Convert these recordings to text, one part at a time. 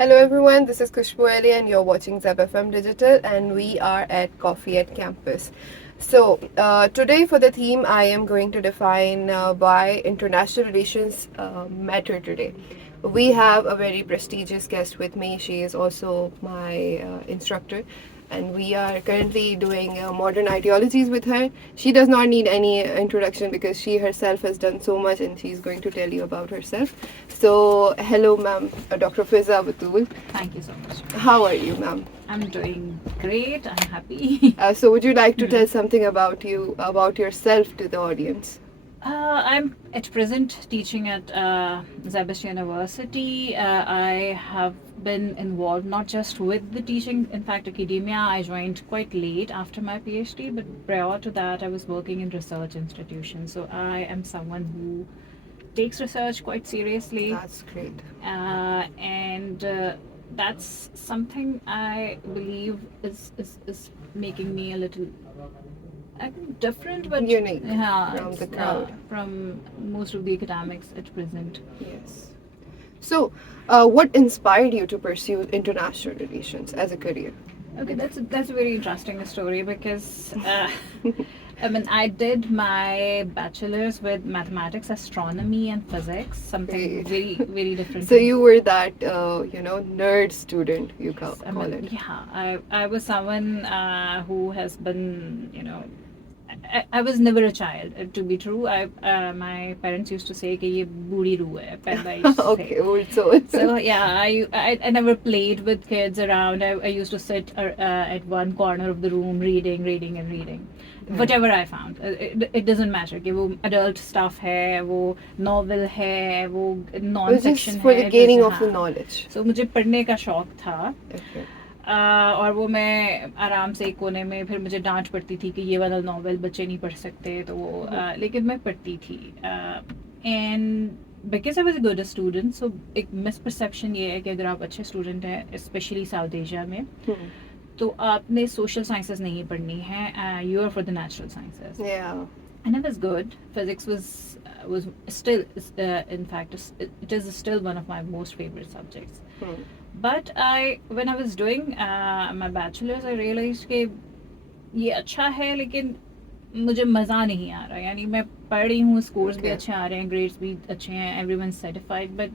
Hello everyone, this is Kushbu Ali and you're watching Zeb FM Digital and we are at Coffee at Campus. Today for the theme, I am going to define why international relations matter today. We have a very prestigious guest with me. She is also my instructor, and we are currently doing modern ideologies with her. She does not need any introduction because she herself has done so much and she's going to tell you about herself. So, hello, ma'am, Dr. Fiza Batul. Thank you so much. How are you, ma'am? I'm doing great. I'm happy. So, would you like to tell something about you, about yourself to the audience? I'm at present teaching at Zabish University. I have been involved not just with the teaching, in fact, academia. I joined quite late after my PhD, but prior to that, I was working in research institutions. So I am someone who takes research quite seriously. That's great. And that's something I believe is making me a little different, but Unique yeah, from the it's, crowd. from most of the academics at present. Yes. So, what inspired you to pursue international relations as a career? Okay, that's a very interesting story because I mean I did my bachelor's with mathematics, astronomy, and physics. Something Great. very different. So you were that nerd student, you I call mean, it. yeah, I was someone who has been, I was never a child. To be true, my parents used to say कि ये बूढ़ी रूह है, पैदा used to say. Okay, also. So yeah, I never played with kids around. I used to sit at one corner of the room reading and reading. Whatever I found, it doesn't matter कि वो adult stuff है, वो novel है, वो non It was fiction just for the है, gaining just of the हाँ. knowledge. So मुझे पढ़ने का शौक था. Okay. और वो मैं आराम से एक कोने में, फिर मुझे डांट पड़ती थी कि ये वाला नॉवल बच्चे नहीं पढ़ सकते, तो वो लेकिन मैं पढ़ती थी. And because I was a good student, so एक मिसपरसेप्शन ये है कि अगर आप अच्छे स्टूडेंट हैं स्पेशली साउथ एशिया में, तो आपने सोशल साइंसेस नहीं पढ़नी है, you are for the natural sciences. Yeah. And I was good. Physics was still, in fact, it is still one of my most favorite subjects. But when I was doing my bachelor's, I realized कि ये अच्छा है लेकिन मुझे मज़ा नहीं आ रहा. यानी मैं पढ़ रही हूँ, स्कोर्स भी Okay. अच्छे आ रहे हैं, ग्रेड्स भी अच्छे हैं, एवरीवन सर्टिफाइड, बट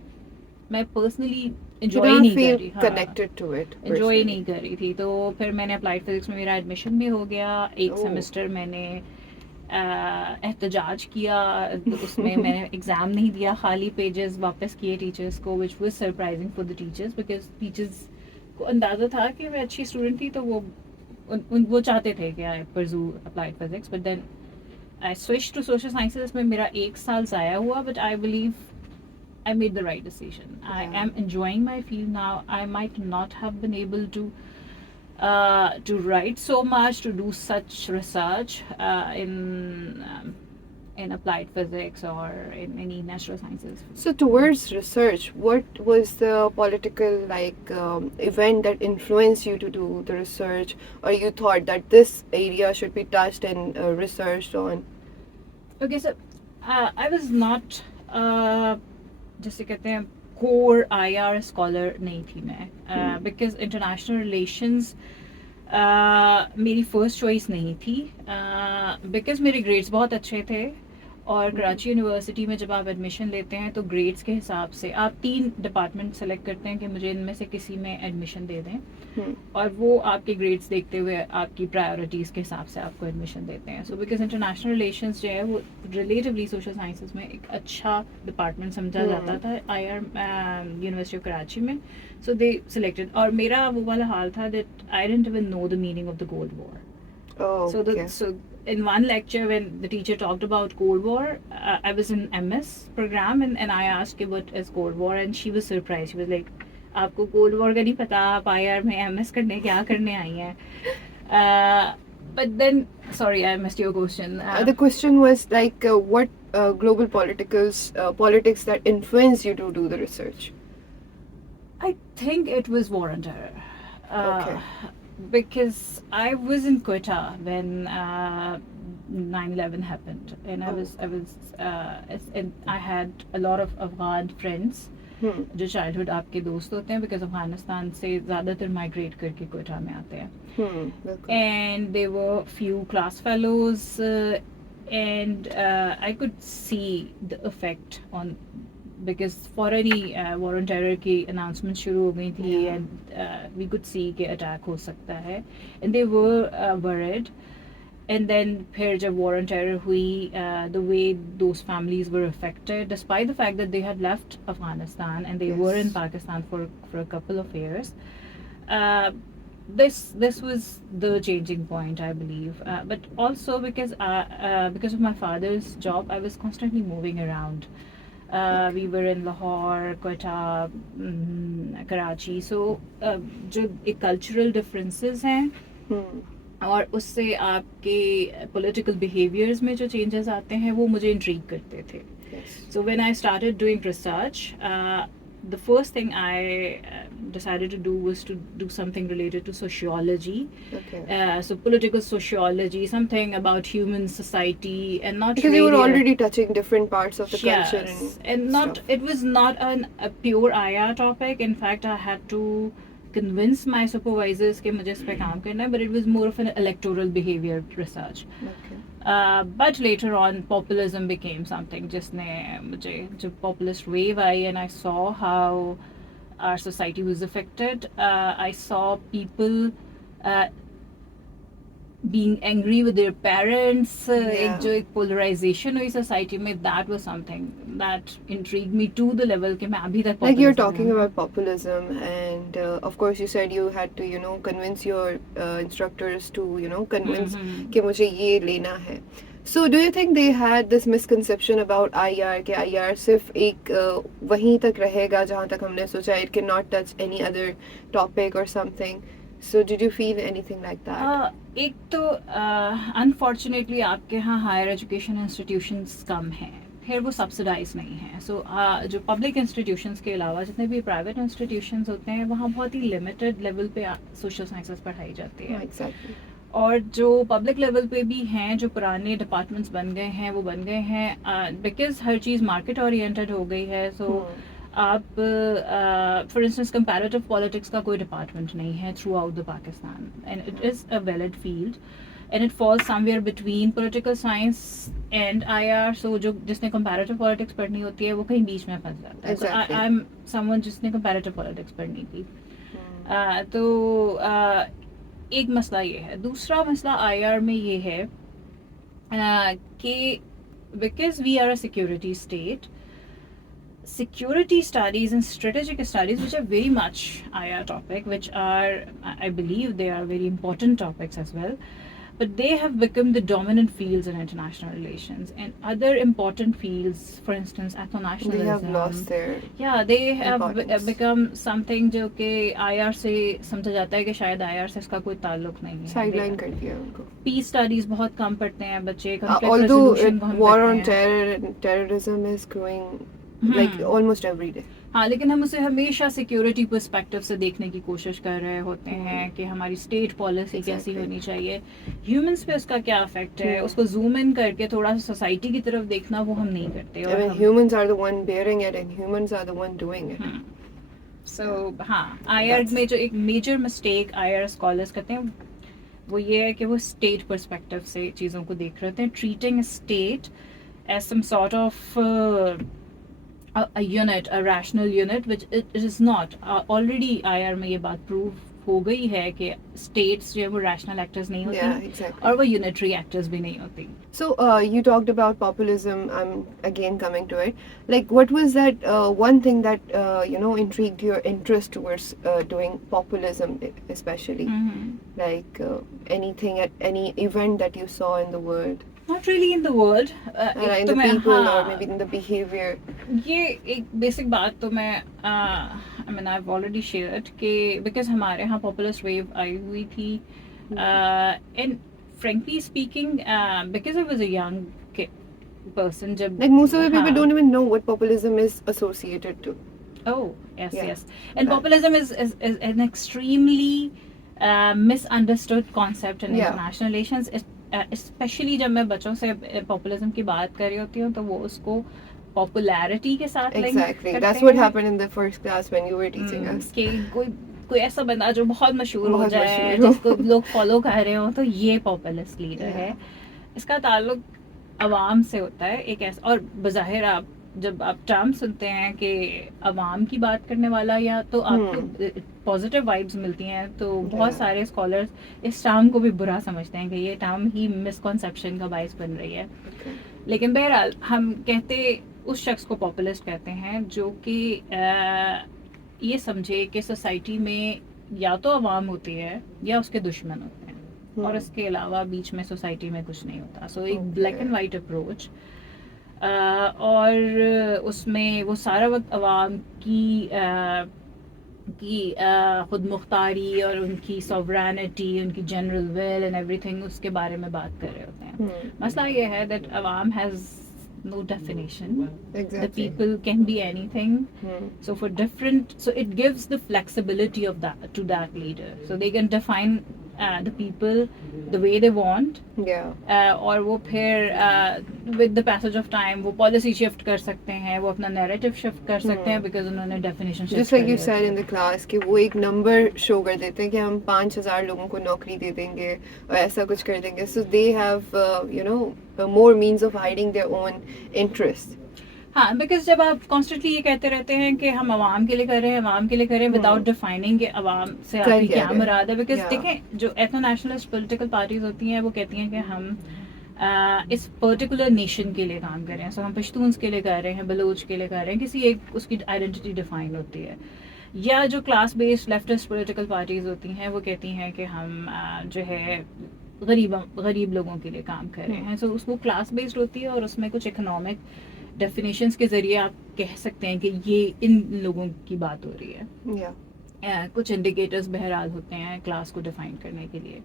मैं पर्सनली You इंजॉय don't नहीं कर feel रही. हाँ, connected to it. Enjoy personally. नहीं कर रही थी. तो फिर मैंने अप्लाइड फिजिक्स में, मेरा एडमिशन भी हो गया. एक Oh. सेमेस्टर मैंने एहतजाज किया, तो उसमें मैंने एग्ज़ाम नहीं दिया, खाली पेजेस वापस किए टीचर्स को, which was surprising for the teachers because teachers को अंदाज़ा था कि मैं अच्छी स्टूडेंट थी, तो वो चाहते थे कि I pursue applied physics. But then I switch to social sciences में मेरा एक साल ज़ाया हुआ, but I believe I made the right decision. I Yeah. am enjoying my field now. I might not have been able to write so much, to do such research in applied physics or in any natural sciences. So towards research, what was the political event that influenced you to do the research, or you thought that this area should be touched and researched on? Okay, so I was not जैसे कहते हैं core IR scholar नहीं थी मैं, because international relations मेरी first choice नहीं थी, बिकॉज मेरे ग्रेड्स बहुत अच्छे थे. और कराची यूनिवर्सिटी में जब आप एडमिशन लेते हैं तो ग्रेड्स के हिसाब से आप 3 डिपार्टमेंट सेलेक्ट करते हैं कि मुझे इनमें से किसी में एडमिशन दे दें, और वो आपके ग्रेड्स देखते हुए आपकी प्रायोरिटीज़ के हिसाब से आपको एडमिशन देते हैं. सो बिकॉज इंटरनेशनल रिलेशंस जो है वो रिलेटिवली सोशल साइंसेस में एक अच्छा डिपार्टमेंट समझा जाता था IR यूनिवर्सिटी ऑफ कराची में. सो दे सिलेक्टेड, और मेरा वो वाला हाल था that I didn't even know the meaning of the cold war. Oh, okay. So in one lecture when the teacher talked about Cold War, I was in MS program, and I asked her what is Cold War, and she was surprised. She was like, आपको Cold War का नहीं पता, आप IR में MS करने क्या करने आई हैं? But then, sorry, I missed your question. The question was what global politics that influenced you to do the research? I think it was war on terror. Okay. Because I was in Quetta when 9/11 happened, and I was and I had a lot of Afghan friends जो चाइल्डहुड आपके दोस्त होते हैं, बिकॉज अफगानिस्तान से ज़्यादातर माइग्रेट करके कोयटा में आते हैं. बिल्कुल. And there were few class fellows, and I could see the effect on, because for any war on terror की announcement शुरू हो गई थी, Yeah. and we could see कि attack हो सकता है, and they were worried. And then फिर जब war on terror हुई, the way those families were affected, despite the fact that they had left Afghanistan and they Yes. were in Pakistan for a couple of years, uh, this was the changing point, I believe. But also because of my father's job, I was constantly moving around. We were in Lahore, Quetta, Karachi. So जो एक cultural differences हैं, और उससे आपके political behaviors में जो changes आते हैं, वो मुझे intrigue करते थे. Yes. So when I started doing research, the first thing I decided to do was to do something related to sociology. Okay. So political sociology, something about human society, and not Because really you were already touching different parts of the yes, culture and not stuff. it was not a pure IR topic. In fact, I had to convince my supervisors कि मुझे इस पे काम करना है, but it was more of an electoral behavior research. Okay. But later on, populism became something. जिसने मुझे जब populist wave I, and I saw how our society was affected. I saw people being angry with their parents. एक जो एक polarization हुई society में, that was something that intrigued me to the level कि मैं अभी तक Like you're populism talking में हूँ. about populism, and of course you said you had to, convince your instructors to, convince कि मुझे ये लेना है. So do you think they had this misconception about IR कि IR सिर्फ एक वहीं तक रहेगा जहाँ तक हमने सोचा, it cannot touch any other topic or something? So did you feel anything like that? एक तो अनफॉर्चुनेटली आपके यहाँ हायर एजुकेशन इंस्टीट्यूशंस कम हैं, फिर वो सब्सिडाइज नहीं है. सो जो पब्लिक इंस्टीट्यूशंस के अलावा जितने भी प्राइवेट इंस्टीट्यूशंस होते हैं, वहाँ बहुत ही लिमिटेड लेवल पे सोशल साइंसेस पढ़ाई जाती है. Exactly. और जो पब्लिक लेवल पे भी हैं, जो पुराने डिपार्टमेंट्स बन गए हैं, वो बन गए हैं बिकॉज हर चीज़ मार्केट ओरिएंटेड हो गई है. सो आप फॉर इंस्टेंस कंपैरेटिव पॉलिटिक्स का कोई डिपार्टमेंट नहीं है through out the Pakistan, and it is a valid field, and it falls somewhere between political science and IR. सो जो जिसने कंपैरेटिव पॉलिटिक्स पढ़नी होती है, वो कहीं बीच में फंस जाता है. सो आई एम समवन जिसने कंपैरेटिव पॉलिटिक्स पढ़नी थी. तो एक मसला ये है. दूसरा मसला IR में ये है कि because we are a security state, security studies and strategic studies, which are very much IR topic, which are, I believe they are very important topics as well, but they have become the dominant fields in international relations. And other important fields, for instance ethno-nationalism, They have lost their they have importance. become something जो कि IR से समझा जाता है कि शायद IR से इसका कोई ताल्लुक नहीं है. Sideline कर दिया उनको. Peace studies बहुत कम पढ़ते हैं बच्चे. Conflict Although resolution बहुत war पढ़ते on हैं. terror and terrorism is growing like almost every day. हाँ, लेकिन हम उसे हमेशा सिक्योरिटी पर्सपेक्टिव से देखने की कोशिश कर रहे होते हैं कि हमारी स्टेट पॉलिसी कैसी होनी चाहिए, ह्यूमंस पे उसका क्या इफेक्ट है, उसको जूम इन करके थोड़ा सा सोसाइटी की तरफ देखना वो हम नहीं करते. I mean, humans are the one bearing it and humans are the one doing it. सो हाँ, IR में जो एक मेजर मिस्टेक IR स्कॉलर्स करते हैं, वो ये है कि वो स्टेट पर्सपेक्टिव से चीज़ों को देख रहे होते हैं, treating state as some sort of a unit, a rational unit, which it is not. Already IR में ये बात प्रूव हो गई है कि states जो है वो rational actors नहीं होती. Yeah, exactly. और वो unitary actors भी नहीं होती. So you talked about populism. I'm again coming to it. Like, what was that one thing that intrigued your interest towards doing populism, especially? Like anything at any event that you saw in the world? Not really in the world. In the people or maybe in the behavior. ये एक बेसिक बात तो मैं I mean I've already shared कि because हमारे यहाँ populist wave आई हुई थी, and frankly speaking because I was a young person जब like most of the people don't even know what populism is associated to. Oh yes. And populism is an extremely misunderstood concept in international relations. Specially जब मैं बच्चों से पॉपुलिज्म की बात कर रही होती हूँ, तो वो उसको पॉपुलैरिटी के साथ लिंक Exactly. करते That's what हैं happened in the first class when you were teaching us. कि कोई ऐसा बंदा जो बहुत मशहूर हो बहुत जाए, मशहूर हो। जिसको लोग फॉलो कर रहे हो, तो ये पॉपुलिस्ट लीडर Yeah. है. इसका ताल्लुक अवाम से होता है. एक ऐसा, और बज़ाहिर आप जब आप टर्म सुनते हैं कि अवाम की बात करने वाला, या तो आपको पॉजिटिव वाइब्स मिलती हैं, तो बहुत Yeah. सारे स्कॉलर्स इस टर्म को भी बुरा समझते हैं कि ये टर्म ही मिसकॉन्सेप्शन का बायस बन रही है. Okay. लेकिन बहरहाल हम कहते उस शख्स को पॉपुलिस्ट कहते हैं जो कि ये समझे कि सोसाइटी में या तो अवाम होती है या उसके दुश्मन होते हैं, और इसके अलावा बीच में सोसाइटी में कुछ नहीं होता. सो एक ब्लैक एंड वाइट अप्रोच, और उसमें वो सारा वक्त अवाम की खुद मुख्तारी और उनकी सॉवरेनिटी, उनकी जनरल विल एंड एवरीथिंग, उसके बारे में बात कर रहे होते हैं. मसला ये है दैट अवाम has no definition. Exactly. The people can be anything. So for different, so it gives the flexibility of that to that leader. So they can define the people the way they want. Yeah. और वो फिर with the passage of time वो policy shift कर सकते हैं, वो अपना narrative shift कर सकते हैं, because उन्होंने definition shift Just like you said in the class कि वो एक number show कर देते हैं कि हम 5,000 लोगों को नौकरी दे देंगे और ऐसा कुछ कर देंगे. So they have more means of hiding their own interest. हाँ, बिकॉज जब आप कॉन्स्टेंटली ये कहते रहते हैं कि हम अवाम के लिए कर रहे हैं, अवाम के लिए कर रहे हैं, विदाउट डिफाइनिंग कि अवाम से आपकी क्या मुराद है. बिकॉज देखें, जो एथनो नेशनलिस्ट पॉलिटिकल पार्टीज होती हैं वो कहती हैं कि हम इस पर्टिकुलर नेशन के लिए काम कर रहे हैं. सो हम पश्तून्स के लिए कर रहे हैं, बलूच के लिए कर रहे हैं, किसी एक उसकी आइडेंटिटी डिफाइन होती है. या जो class based leftist political parties होती हैं वो कहती हैं कि हम जो है गरीब लोगों के लिए काम कर रहे हैं. सो उसको क्लास बेस्ड होती है, और उसमें कुछ इकोनॉमिक डेफिनेशंस के ज़रिए आप कह सकते हैं कि ये इन लोगों की बात हो रही है. Yeah. कुछ इंडिकेटर्स बहरहाल होते हैं क्लास को डिफाइन करने के लिए.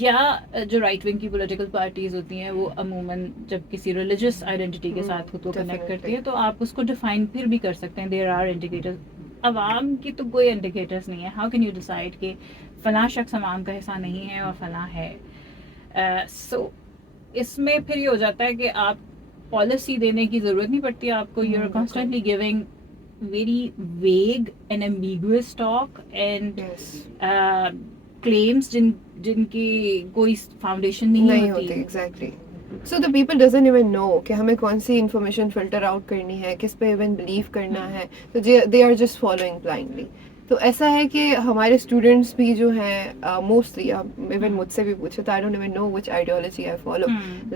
या जो राइट विंग की पॉलिटिकल पार्टीज होती हैं वो अमूमन जब किसी रिलीजियस आइडेंटिटी के साथ खुद को कनेक्ट करती है, तो आप उसको डिफाइन फिर भी कर सकते हैं. There are indicators. अवाम की तो कोई इंडिकेटर्स नहीं है. हाउ कैन यू डिसाइड कि फ़लाँ शख्स अवाम का हिस्सा नहीं है और फ़लाँ है. सो इसमें फिर ये हो जाता है कि आप पॉलिसी देने की ज़रूरत नहीं पड़ती आपको. You are constantly giving very vague and ambiguous talk and claims जिनकी कोई फाउंडेशन नहीं होती. Exactly. So the people doesn't even know कि हमें कौन सी information filter out करनी है, किस पे even believe करना है. तो they are just following blindly. तो ऐसा है कि हमारे स्टूडेंट्स भी जो हैं मोस्टली, इवन मुझसे भी पूछे तो I don't even know which ideology I follow.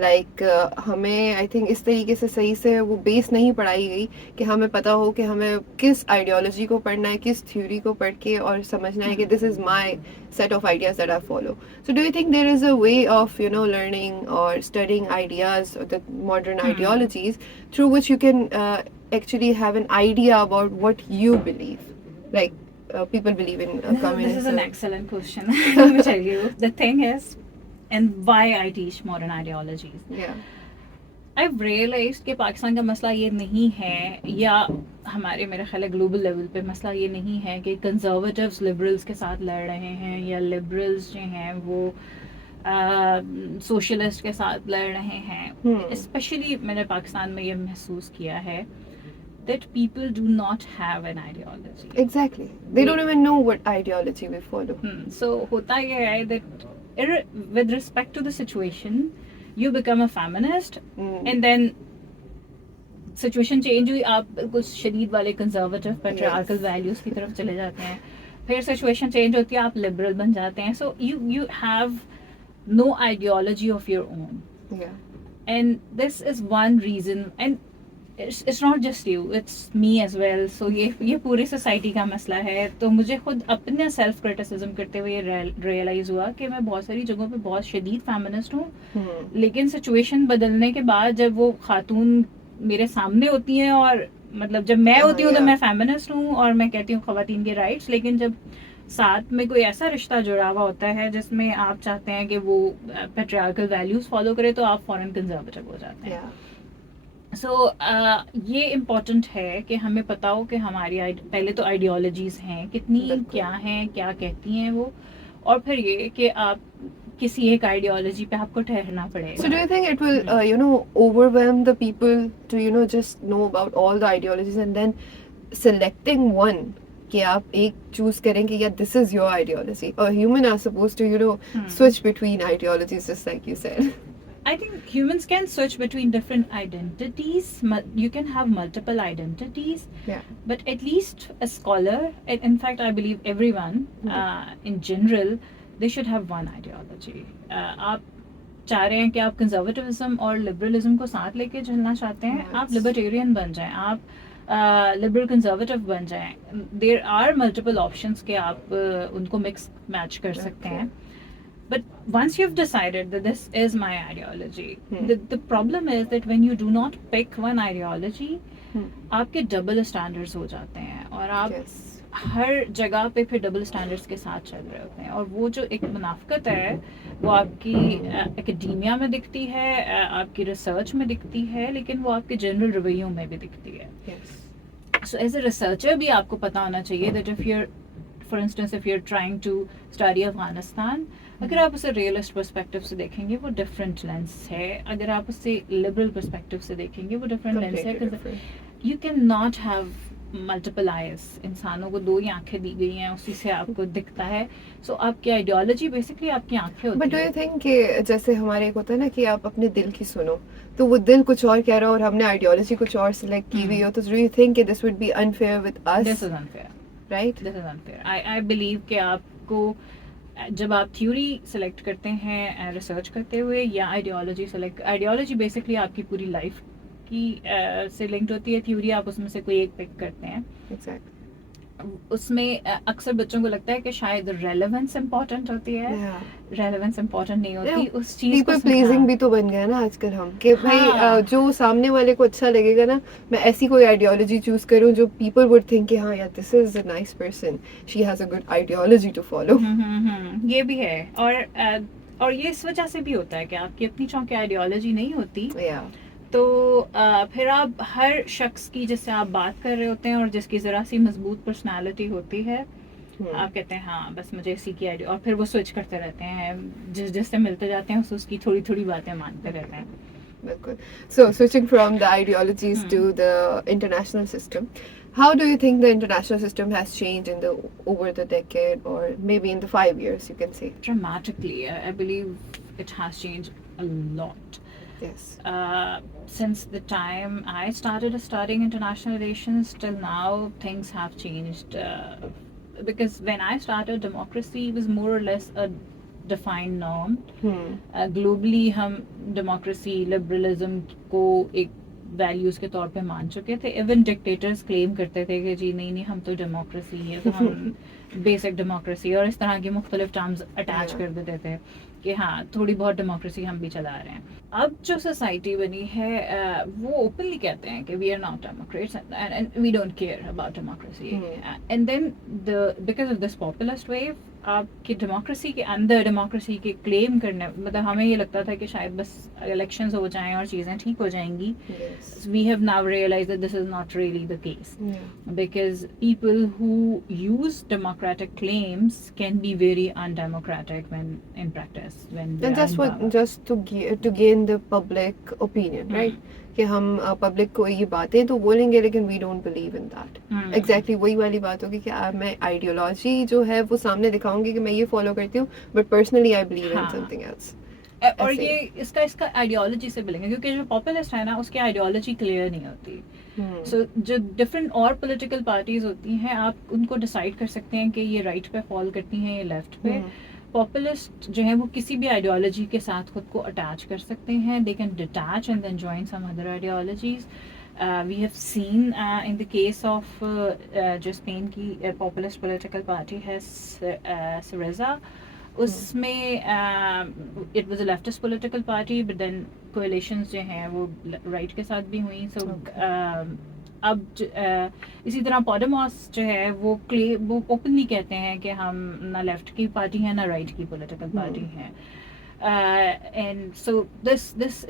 Like हमें आई थिंक इस तरीके से सही से वो बेस नहीं पढ़ाई गई कि हमें पता हो कि हमें किस आइडियोलॉजी को पढ़ना है, किस थ्योरी को पढ़ के और समझना है कि this is my set of ideas that I follow. So do you think there is a way of learning or studying ideas or the modern ideologies through which you can actually have an idea about what you believe, like people believe in communism? This is an excellent question. Let me tell you, the thing is, and why I teach modern ideologies. Yeah. I've realized कि पाकिस्तान का मसला ये नहीं है, या हमारे मेरे ख्याल ग्लोबल लेवल पे मसला ये नहीं है कि कंजर्वेटिव्स लिबरल्स के साथ लड़ रहे हैं, या लिबरल्स जो हैं वो सोशलिस्ट के साथ लड़ रहे हैं. स्पेशली मैंने पाकिस्तान में ये महसूस किया है that people do not have an ideology. Exactly. They don't even know what ideology we follow. So होता ये है that with respect to the situation, you become a feminist, and then situation change हुई, आप बिल्कुल शदीद वाले conservative patriarchal values की तरफ चले जाते हैं. फिर सिचुएशन चेंज होती है, आप लिबरल बन जाते हैं. So you have no ideology of your own, and this is one reason. And it's not just you, it's me as well. So ये पूरी सोसाइटी का मसला है. तो मुझे खुद अपने सेल्फ क्रिटिसिज्म करते हुए रियलाइज हुआ कि मैं बहुत सारी जगहों पे बहुत शदीद फेमिनिस्ट हूँ, लेकिन सिचुएशन बदलने के बाद जब वो खातून मेरे सामने होती हैं, और मतलब जब मैं होती हूँ तो मैं फेमिनिस्ट हूँ और मैं कहती हूँ ख़वातीन के राइट्स, लेकिन जब साथ में कोई ऐसा रिश्ता जुड़ा हुआ होता है जिसमें आप चाहते हैं कि वो पैट्रियार्कल वैल्यूज फॉलो करे, तो आप फॉरेन कंजर्वेटिव हो जाते हैं. सो ये इम्पोर्टेंट है कि हमें पता हो कि हमारी पहले तो आइडियोलॉजीज़ हैं कितनी, क्या हैं, क्या कहती हैं वो, और फिर ये कि आप किसी एक आइडियोलॉजी पे आपको ठहरना पड़ेगा. So do you think it will, overwhelm the people to, just know about all the ideologies and then selecting one? कि आप एक choose करें कि yeah, this is your ideology. A human are supposed to, switch between ideologies, just like you said. I think humans can switch between different identities. You can have multiple identities. Yeah. But at least a scholar, in fact, I believe everyone, in general, they should have one ideology. आप चाह रहे हैं कि आप कंजर्वेटिविज्म और लिबरलिज्म को साथ लेके चलना चाहते हैं, आप लिबर्टेरियन बन जाएं, आप लिबरल कंजर्वेटिव बन जाएं. देयर आर मल्टीपल ऑप्शंस के आप उनको मिक्स मैच कर सकते हैं. But once you've decided that this is my ideology, the problem is that when you do not pick one ideology, आपके डबल स्टैंडर्ड्स हो जाते हैं और आप हर जगह पे फिर डबल स्टैंडर्ड्स के साथ चल रहे होते हैं. और वो जो एक मुनाफकत है वो आपकी एकेडमिया में दिखती है, आपकी रिसर्च में दिखती है, लेकिन वो आपके जनरल रवैयों में भी दिखती है. सो एज ए रिसर्चर भी आपको पता होना चाहिए that if you're for instance if you are trying to study Afghanistan, अगर आप उसे रियलिस्ट पर्सपेक्टिव से देखेंगे वो डिफरेंट लेंस है. अगर आप उसे लिबरल पर्सपेक्टिव से देखेंगे वो डिफरेंट लेंस है. You can not have multiple eyes. इंसानों को दो ही आंखें दी गई हैं, उसी से आपको दिखता है. सो आपकी आइडियोलॉजी बेसिकली आपकी आंखें होती है. बट डू यू थिंक कि जैसे हमारे एक होता है ना कि आप अपने दिल की सुनो, तो वो दिल कुछ और कह रहा हो और हमने आइडियोलॉजी कुछ और सिलेक्ट की हुई हो, तो डू यू थिंक कि this would be unfair with us? This is unfair, right? This is unfair. I believe कि आपको जब आप थ्योरी सेलेक्ट करते हैं रिसर्च करते हुए या आइडियोलॉजी सेलेक्ट, आइडियोलॉजी बेसिकली आपकी पूरी लाइफ की से लिंक्ड होती है. थ्योरी आप उसमें से कोई एक पिक करते हैं. Exactly. उसमें अक्सर बच्चों को लगता है कि शायद रेलेवेंस इम्पोर्टेंट होती है. रेलेवेंस इम्पोर्टेंट नहीं होती. उस चीज पीपल प्लीजिंग भी तो बन गया ना आजकल हम कि भाई जो सामने वाले को अच्छा लगेगा ना, मैं ऐसी कोई आइडियोलॉजी चूज करूं जो पीपल वुड थिंक कि हाँ यार this is a nice person, she has a good ideology to follow. ये भी है. और ये इस वजह से भी होता है कि आपकी अपनी चौंकी आइडियोलॉजी नहीं होती. तो फिर आप हर शख्स की जिससे आप बात कर रहे होते हैं और जिसकी ज़रा सी मजबूत पर्सनालिटी होती है, आप कहते हैं हाँ बस मुझे इसी की आइडिया, और फिर वो स्विच करते रहते हैं. जिससे मिलते जाते हैं उसकी थोड़ी थोड़ी बातें मानते रहते हैं. बिल्कुल. So switching from the ideologies to the international system, how do you think the international system has changed over the decade, or maybe in the 5 years you can say? Dramatically, I believe it has changed a lot. Yes. Since the time I started studying international relations till now, things have changed. Because when I started, democracy was more or less a defined norm. Globally, हम democracy, liberalism को एक वैल्यूज के तौर पे मान चुके थे. Even dictators claim करते थे कि जी नहीं हम तो डेमोक्रेसी है, तो हम बेसिक डेमोक्रेसी और इस तरह के मुख्तलिफ टर्म्स अटैच कर देते थे कि हाँ थोड़ी बहुत डेमोक्रेसी हम भी चला रहे हैं. अब जो सोसाइटी बनी है वो ओपनली कहते हैं कि we are not democrats and we don't care about democracy. And then because of this populist wave, आपकी डेमोक्रेसी के अंदर डेमोक्रेसी के क्लेम करने, मतलब हमें ये लगता था कि शायद बस इलेक्शंस हो जाएं और चीज़ें ठीक हो जाएंगी. We have now realised that this is not really the case, because people who use democratic claims can be very undemocratic when in practice, when and just to gain the public opinion, right? कि हम पब्लिक को ये बातें तो बोलेंगे लेकिन we don't believe in that. Exactly वही वाली बात होगी कि मैं आइडियोलॉजी जो है वो सामने दिखाऊंगी कि मैं ये फॉलो करती हूँ, but personally I believe in something else. और ये इसका आइडियोलॉजी से मिलेंगे, क्योंकि जो पॉपुलिस्ट है ना उसकी आइडियोलॉजी क्लियर नहीं होती. सो जो डिफरेंट और पॉलिटिकल पार्टीज होती हैं, आप उनको डिसाइड कर सकते हैं कि ये राइट पे फॉल करती हैं, ये लेफ्ट पे. पॉपुलिस्ट जो है वो किसी भी आइडियोलॉजी के साथ खुद को अटैच कर सकते हैं. They can detach and then join some other ideologies. We have seen in the case of जो स्पेन की पॉपुलिस्ट पॉलिटिकल पार्टी है सिरेजा, उसमें it was a leftist political party, but then coalitions जो हैं वो राइट के साथ भी हुई. सो अब इसी तरह पॉडेमॉस जो है वो ओपनली कहते हैं कि हम ना लेफ्ट की पार्टी हैं ना राइट की पॉलिटिकल पार्टी हैं. And so this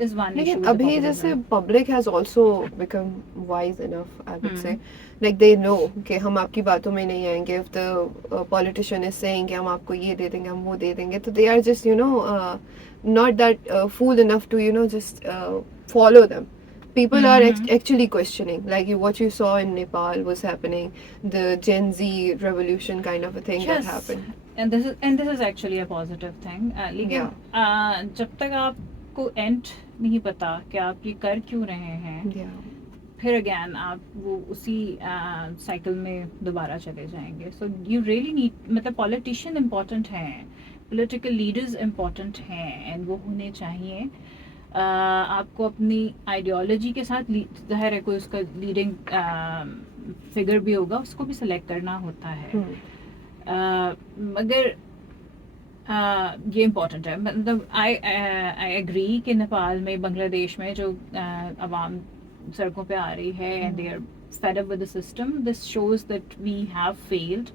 is one issue लेकिन with the अभी जैसे populism. Public has also become wise enough I would say Hmm. Like they know कि हम आपकी बातों में नहीं आएंगे if the politician is saying कि हम आपको ये दे देंगे हम वो दे देंगे तो they are just you know not that fool enough to you know just follow them. People are Mm-hmm. actually questioning, like what you saw in Nepal was happening, the Gen Z revolution kind of a thing that Yes, happened. and this is actually a positive thing. लेकिन जब तक आपको एंड नहीं पता कि आप ये कर क्यों रहे हैं, Yeah. फिर अगैन आप वो उसी साइकिल में दोबारा चले जाएंगे. सो यू रियली नीड, मतलब पॉलिटिशियन इम्पोर्टेंट हैं, पॉलिटिकल लीडर्स इम्पोर्टेंट हैं, एंड वो होने चाहिए. आपको अपनी आइडियोलॉजी के साथ जाहिर है कोई उसका लीडिंग फिगर भी होगा, उसको भी सिलेक्ट करना होता है. मगर ये इम्पोर्टेंट है. मतलब आई एग्री कि नेपाल में, बांग्लादेश में जो अवाम सड़कों पे आ रही है and they are fed up with the system. This shows that we have failed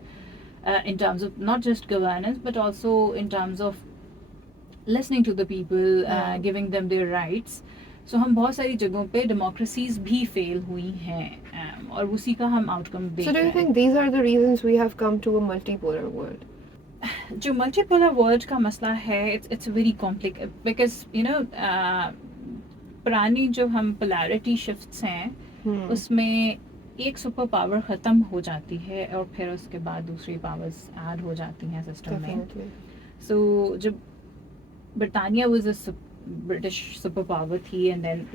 in terms of not just governance but also in terms of listening to the people, giving them their rights. So हम बहुत सारी जगहों पे डेमोक्रेसीज भी फेल हुई हैं, और उसी का हम आउटकम देख So do रहे you हैं. think these are the reasons we have come to a multipolar world? जो मल्टीपोलर वर्ल्ड का मसला है, it's very complicated because you know पुरानी जो हम पोलैरिटी शिफ्ट्स हैं, उसमें एक सुपर पावर ख़त्म हो जाती है और फिर उसके बाद दूसरी पावर्स ऐड हो जाती हैं सिस्टम में. Definitely. सो जब Britannia was a British superpower थी, and then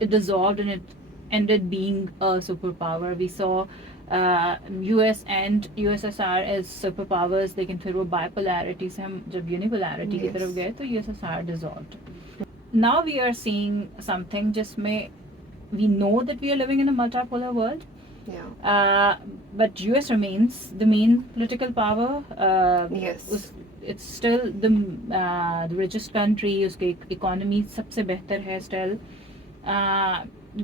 it dissolved and it ended being a superpower. We saw US and USSR as superpowers, लेकिन फिर वो bipolarity से हम जब unipolarity की तरफ गए तो USSR dissolved. Now we are seeing something जिसमें we know that we are living in a multipolar world. Yeah. But US remains the main political power. Yes. It's still the richest country. उसकी economy सबसे बेहतर है still.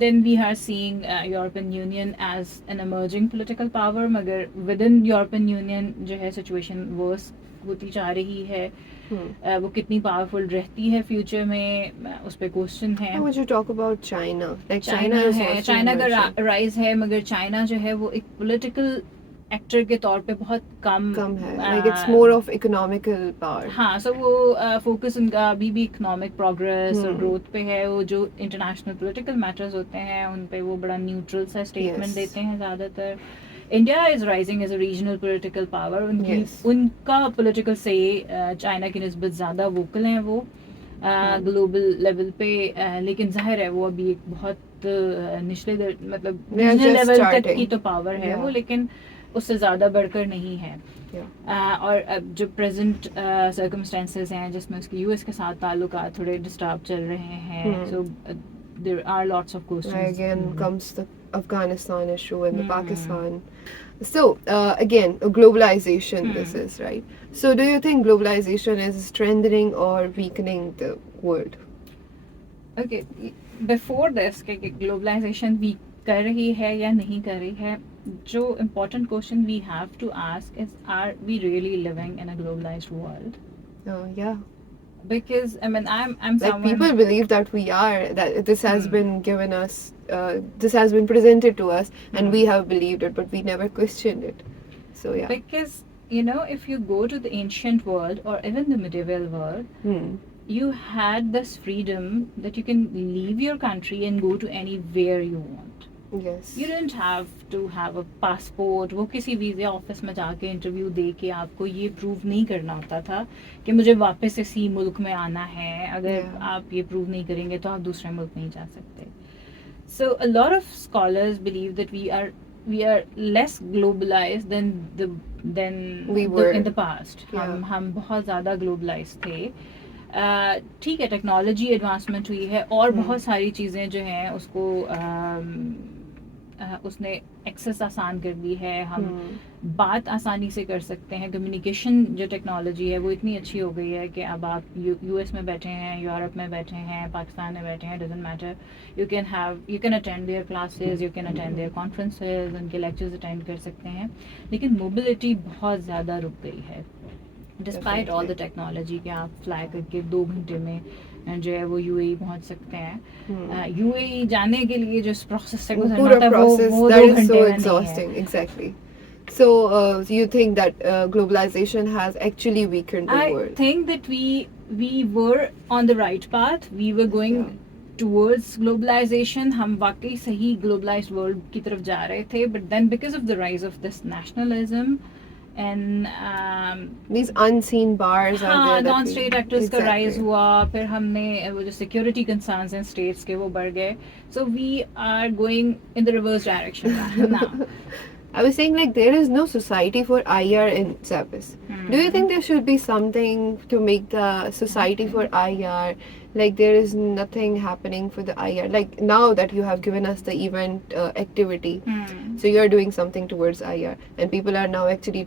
Then we are seeing European Union as an emerging political power, मगर within European Union जो है situation worse होती जा रही है. वो कितनी पावरफुल रहती है फ्यूचर में, उस पर क्वेश्चन है. How would you talk about China? Like China is है, also चाइना का emerging. राइज है, मगर चाइना जो है वो एक पॉलिटिकल एक्टर के तौर पे बहुत कम है. Like it's more of economical power. हाँ. सो वो फोकस उनका अभी भी इकोनॉमिक प्रोग्रेस और ग्रोथ पे है. वो जो इंटरनेशनल पॉलिटिकल मैटर्स होते हैं उन पे वो बड़ा न्यूट्रल सा स्टेटमेंट देते हैं ज़्यादातर. India is rising as a regional political power. उनका पॉलिटिकल से चाइना की निस्बत ज़्यादा वोकल हैं वो ग्लोबल लेवल पे. लेकिन जाहिर है वो अभी एक बहुत निचले मतलब रीजनल लेवल तक की तो पावर है वो, लेकिन उससे ज़्यादा बढ़कर नहीं है. और अब जो प्रेजेंट सर्कमस्टेंसेस हैं जिसमें उसके यूएस के साथ ताल्लुकात थोड़े डिस्टर्ब चल रहे हैं. सो there are lots of questions. Again comes the Afghanistan issue and the Pakistan. So again, globalization this is, right? So do you think globalization is strengthening or weakening the world? Okay, before this कि globalization weak कर रही है या नहीं कर रही है, जो important question we have to ask is, are we really living in a globalized world? Yeah. Because I mean I'm like someone, people believe that we are, that this has been given us, this has been presented to us and we have believed it, but we never questioned it. So yeah, because you know, if you go to the ancient world or even the medieval world, you had this freedom that you can leave your country and go to anywhere you want. yes, You didn't have to have a passport. वो किसी visa office में जाके इंटरव्यू दे के आपको ये प्रूव नहीं करना होता था कि मुझे वापस इसी मुल्क में आना है. अगर आप ये प्रूव नहीं करेंगे तो आप दूसरे मुल्क नहीं जा सकते. So a lot of scholars believe that we are less globalized than we were in the past. हम बहुत ज़्यादा globalized थे. ठीक है, टेक्नोलॉजी एडवांसमेंट हुई है और बहुत सारी चीज़ें जो हैं उसको उसने एक्सेस आसान कर दी है. हम बात आसानी से कर सकते हैं. कम्युनिकेशन जो टेक्नोलॉजी है वो इतनी अच्छी हो गई है कि अब आप यूएस में बैठे हैं, यूरोप में बैठे हैं, पाकिस्तान में बैठे हैं, doesn't matter. You can attend their classes, you can attend their conferences, उनके लेक्चर्स अटेंड कर सकते हैं. लेकिन मोबिलिटी बहुत ज़्यादा रुक गई है. डिस्पाइट ऑल द टेक्नोलॉजी कि आप फ्लाई करके 2 घंटे में जो है वो यूएई पहुंच सकते हैं. यूएई जाने के लिए जो प्रोसेस से गुजरना पूरा होता है process वो that 2 is घंटे so में नहीं है. exhausting. Exactly. So you think that globalization has actually weakened the I world? think that we were on the right path. We were going towards globalization. हम वाकई सही globalized world की तरफ जा रहे थे. But then because of the rise of this nationalism and These unseen bars are हाँ there that non we- state actors का राइज Exactly. हुआ. फिर हमने वो जो सिक्योरिटी कंसर्न्स हैं स्टेट्स के वो बढ़ गए. So we are going in the reverse direction now. I was saying like there is no society for IR in Zappos. Do you think there should be something to make the society for IR? Like there is nothing happening for the IR. Like now that you have given us the event activity, so you are doing something towards IR, and people are now actually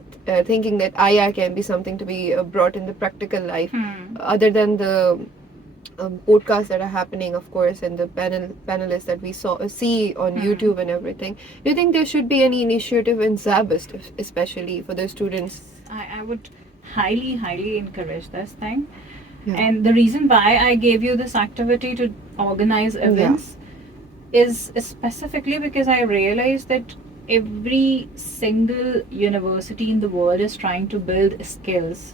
thinking that IR can be something to be brought in the practical life, other than the podcasts that are happening, of course, and the panelists that we see on YouTube and everything. Do you think there should be any initiative in Zabist, especially for the students? I would highly encourage this thing. Yeah. And the reason why I gave you this activity to organize events is specifically because I realized that every single university in the world is trying to build skills.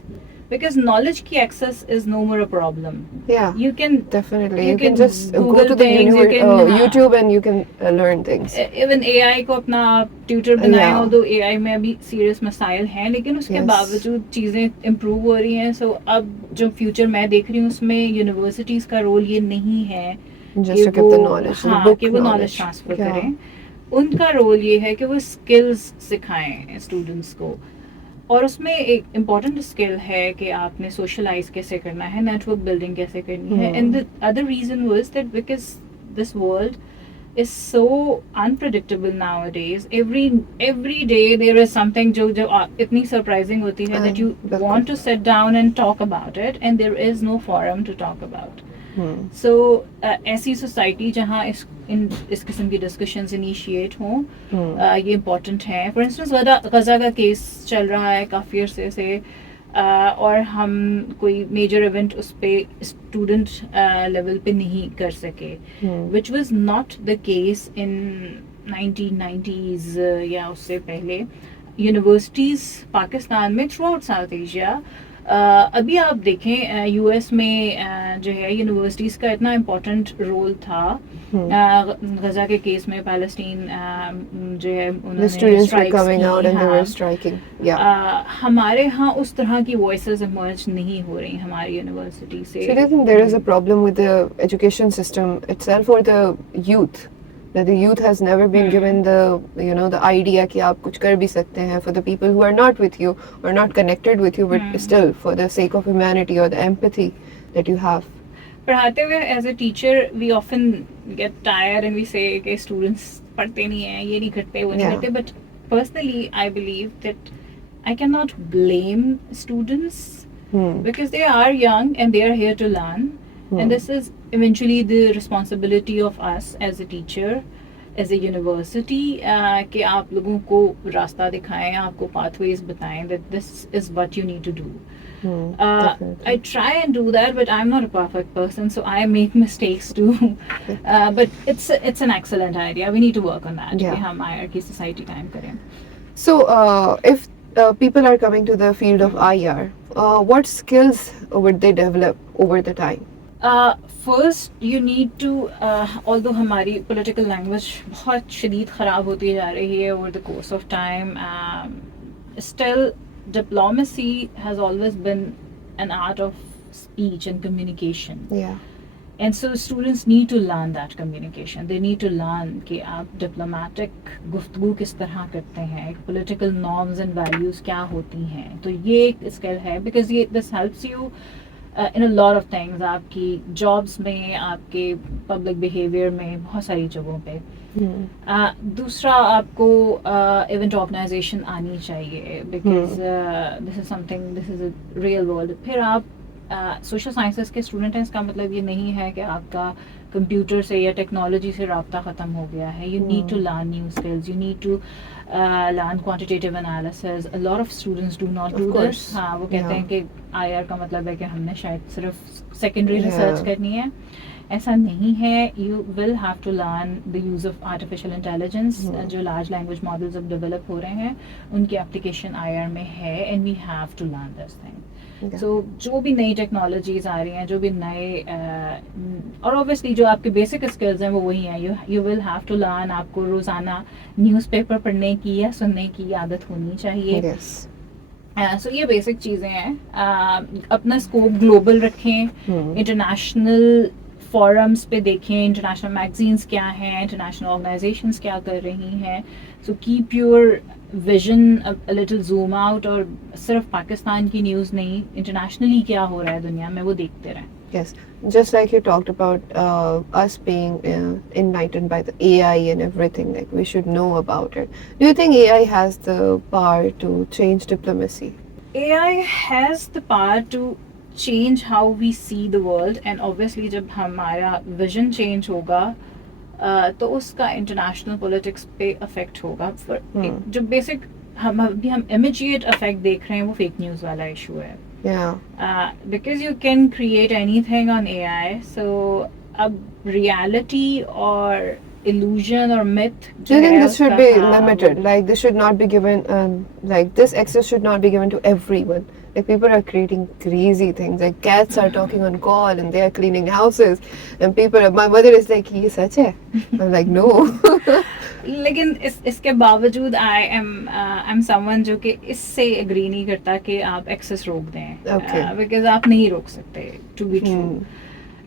Because knowledge ki access is no more a problem. Yeah, You can definitely. you You can can just go Google to the things, you can, YouTube and you can learn things. Even AI को अपना ट्यूटर बनाया Yeah. हो तो AI में अभी सीरियस मसाइल हैं लेकिन उसके Yes. बावजूद चीज़ें इम्प्रूव हो रही हैं. सो अब जो फ्यूचर मैं देख रही हूँ उसमें यूनिवर्सिटीज़ का रोल ये नहीं है Just to कि give the वो knowledge, the हाँ book कि वो नॉलेज knowledge. Transfer Yeah. करें. उनका रोल ये है कि वो स्किल्स सिखाएं स्टूडेंट्स को. और उसमें एक इम्पॉर्टेंट स्किल है कि आपने सोशलाइज कैसे करना है, नेटवर्क बिल्डिंग कैसे करनी है. And the other reason was that because this world is so unpredictable nowadays. Every day there is something जो इतनी surprising होती है that you बिल्कुल. want to sit down and talk about it and there is no forum to talk about. So ऐसी सोसाइटी जहाँ इस किस्म की डिस्कशंस इनिशिएट हों ये इम्पोर्टेंट है. फॉर इंस्टेंस गजा का केस चल रहा है काफ़ी अरसे से और हम कोई मेजर इवेंट उस पर स्टूडेंट लेवल पे नहीं कर सके, which was not the case in 1990s या उससे पहले. यूनिवर्सिटीज़ पाकिस्तान में थ्रू आउट साउथ एशिया अभी आप देखें यूएस में जो है यूनिवर्सिटीज़ का इतना इम्पोर्टेंट रोल था. गजा के केस में पैलेस्टीन जो है The students were strikes coming की, out and they हाँ. were striking. Yeah. हमारे यहाँ उस तरह की वॉइसेस इमर्ज नहीं हो रही हमारी यूनिवर्सिटी से. So do you think there is a problem with the education system itself or the youth? That the youth has never been given the the idea कि आप कुछ कर भी सकते हैं for the people who are not with you or not connected with you, but still for the sake of humanity or the empathy that you have. पढ़ाते हुए as a teacher we often get tired and we say कि स्टूडेंट्स पढ़ते नहीं हैं, ये नहीं करते, वो नहीं Yeah. करते. But personally I believe that I can not blame students because they are young and they are here to learn. And this is eventually the responsibility of us as a teacher, as a university, कि आप लोगों को रास्ता दिखाएं, आपको pathways बताएं that this is what you need to do. Definitely. I try and do that, but I'm not a perfect person, so I make mistakes too. But it's an excellent idea. We need to work on that. Yeah. कि हम IR की society time करें. So if people are coming to the field of IR, what skills would they develop over the time? First you need to although हमारी political language बहुत शदीद ख़राब होती जा रही है over the course of time, still diplomacy has always been an art of speech and communication. Yeah. And so students need to learn that communication. They need to learn कि आप diplomatic गुफ्तगू किस तरह करते हैं, political norms and values क्या होती हैं. तो ये एक skill है because ये this helps you in a lot of things. आपकी jobs में, आपके public behavior में, बहुत सारी जगहों पे. दूसरा आपको event organization आनी चाहिए because this is a real world. फिर आप सोशल साइंसेस के स्टूडेंट हैं, इसका मतलब ये नहीं है कि आपका कंप्यूटर से या टेक्नोलॉजी से राब्ता ख़त्म हो गया है. You need to learn new skills, you need to learn quantitative analysis. A lot of students do not Of do course. this. हाँ, वो कहते Yeah. हैं कि IR का मतलब है कि हमने शायद सिर्फ सेकेंडरी Yeah. रिसर्च करनी है. ऐसा नहीं है. You will have to learn the use of artificial intelligence. जो large language models अब develop हो रहे हैं, उनकी application IR में है, and we have to learn this thing. Yeah. So जो भी नई टेक्नोलॉजीज आ रही हैं, जो भी नए और ऑब्वियसली जो आपके बेसिक स्किल्स हैं वो वही हैं. You will have to learn. आपको रोज़ाना न्यूज़पेपर पढ़ने की या सुनने की आदत होनी चाहिए. Yes. सो ये बेसिक चीज़ें हैं. अपना स्कोप ग्लोबल रखें. इंटरनेशनल फोरम्स पे देखें. इंटरनेशनल मैगजीन्स क्या हैं, इंटरनेशनल ऑर्गेनाइजेशंस क्या कर रही हैं. So keep your vision a little zoom out. और सिर्फ पाकिस्तान की न्यूज़ नहीं, इंटरनेशनली क्या हो रहा है दुनिया में वो देखते रहें. Yes, just like you talked about us being enlightened by the AI and everything, like we should know about it. Do you think AI has the power to change diplomacy? AI has the power to change how we see the world, and obviously जब हमारा vision change होगा तो उसका international politics पे अफेक्ट होगा. जो बेसिक हम immediate affect देख रहे हैं वो फेक न्यूज़ वाला इशू है. Yeah. Because you can create anything on AI, so अब reality और illusion or myth Do you think this should be हाँ, limited? Like this should not be given, like this access should not be given to everyone. Like people are creating crazy things. Like cats are talking on call and they are cleaning houses, and people. My mother is like, "ये सच है?" I'm like, "No." लेकिन इसके बावजूद I am someone जो कि इससे एग्री नहीं करता कि आप एक्सेस रोक दें. Okay. बिकॉज आप नहीं रोक सकते to be true.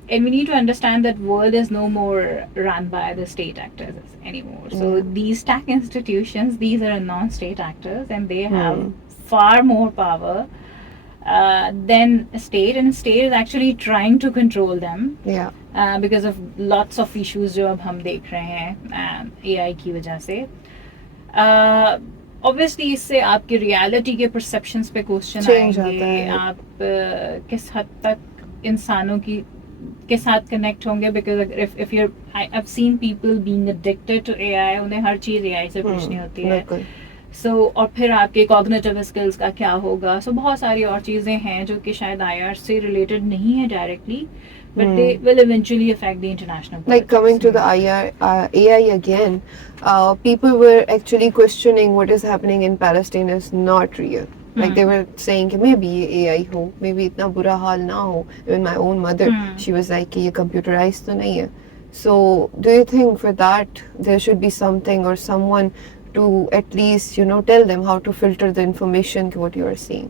And we need to understand that world is no more run by the state actors anymore. So these tech institutions, these are non-state actors, and they have far more power than a state, and state is actually trying to control them. Yeah. Because of lots of issues जो अब हम देख रहे हैं AI की वजह से. Obviously इससे आपकी reality के perceptions पे question Change आता आएंगे. है. आप किस हद तक इंसानों की के साथ कनेक्ट होंगे. Because if you're I've seen people being addicted to AI. उन्हें हर चीज़ AI से पूछनी होती है. बिल्कुल. सो और फिर आपके कॉग्निटिव स्किल्स का क्या होगा. सो बहुत सारी और चीज़ें हैं जो कि शायद IR से रिलेटेड नहीं है directly, but they will eventually affect the international politics. Like coming to the AI again, people were actually questioning what is happening in Palestine is not real. Like they were saying कि maybe ये AI हो, maybe इतना बुरा हाल ना हो. Even my own mother, she was like कि ये computerized तो नहीं है. So do you think for that there should be something or someone to at least tell them how to filter the information what you are seeing?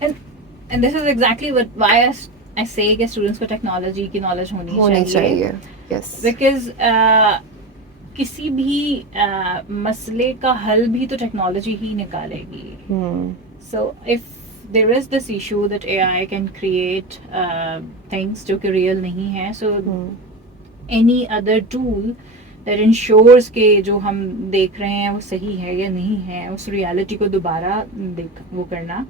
And this is exactly why I say कि students को technology की knowledge होनी चाहिए. Yes. Because किसी भी मसले का हल भी तो टेक्नोलॉजी ही निकालेगी. So if there is this issue that AI can create things जो कि real नहीं है, so any other tool that ensures कि जो हम देख रहे हैं वो सही है या नहीं है, उस reality को दोबारा वो करना,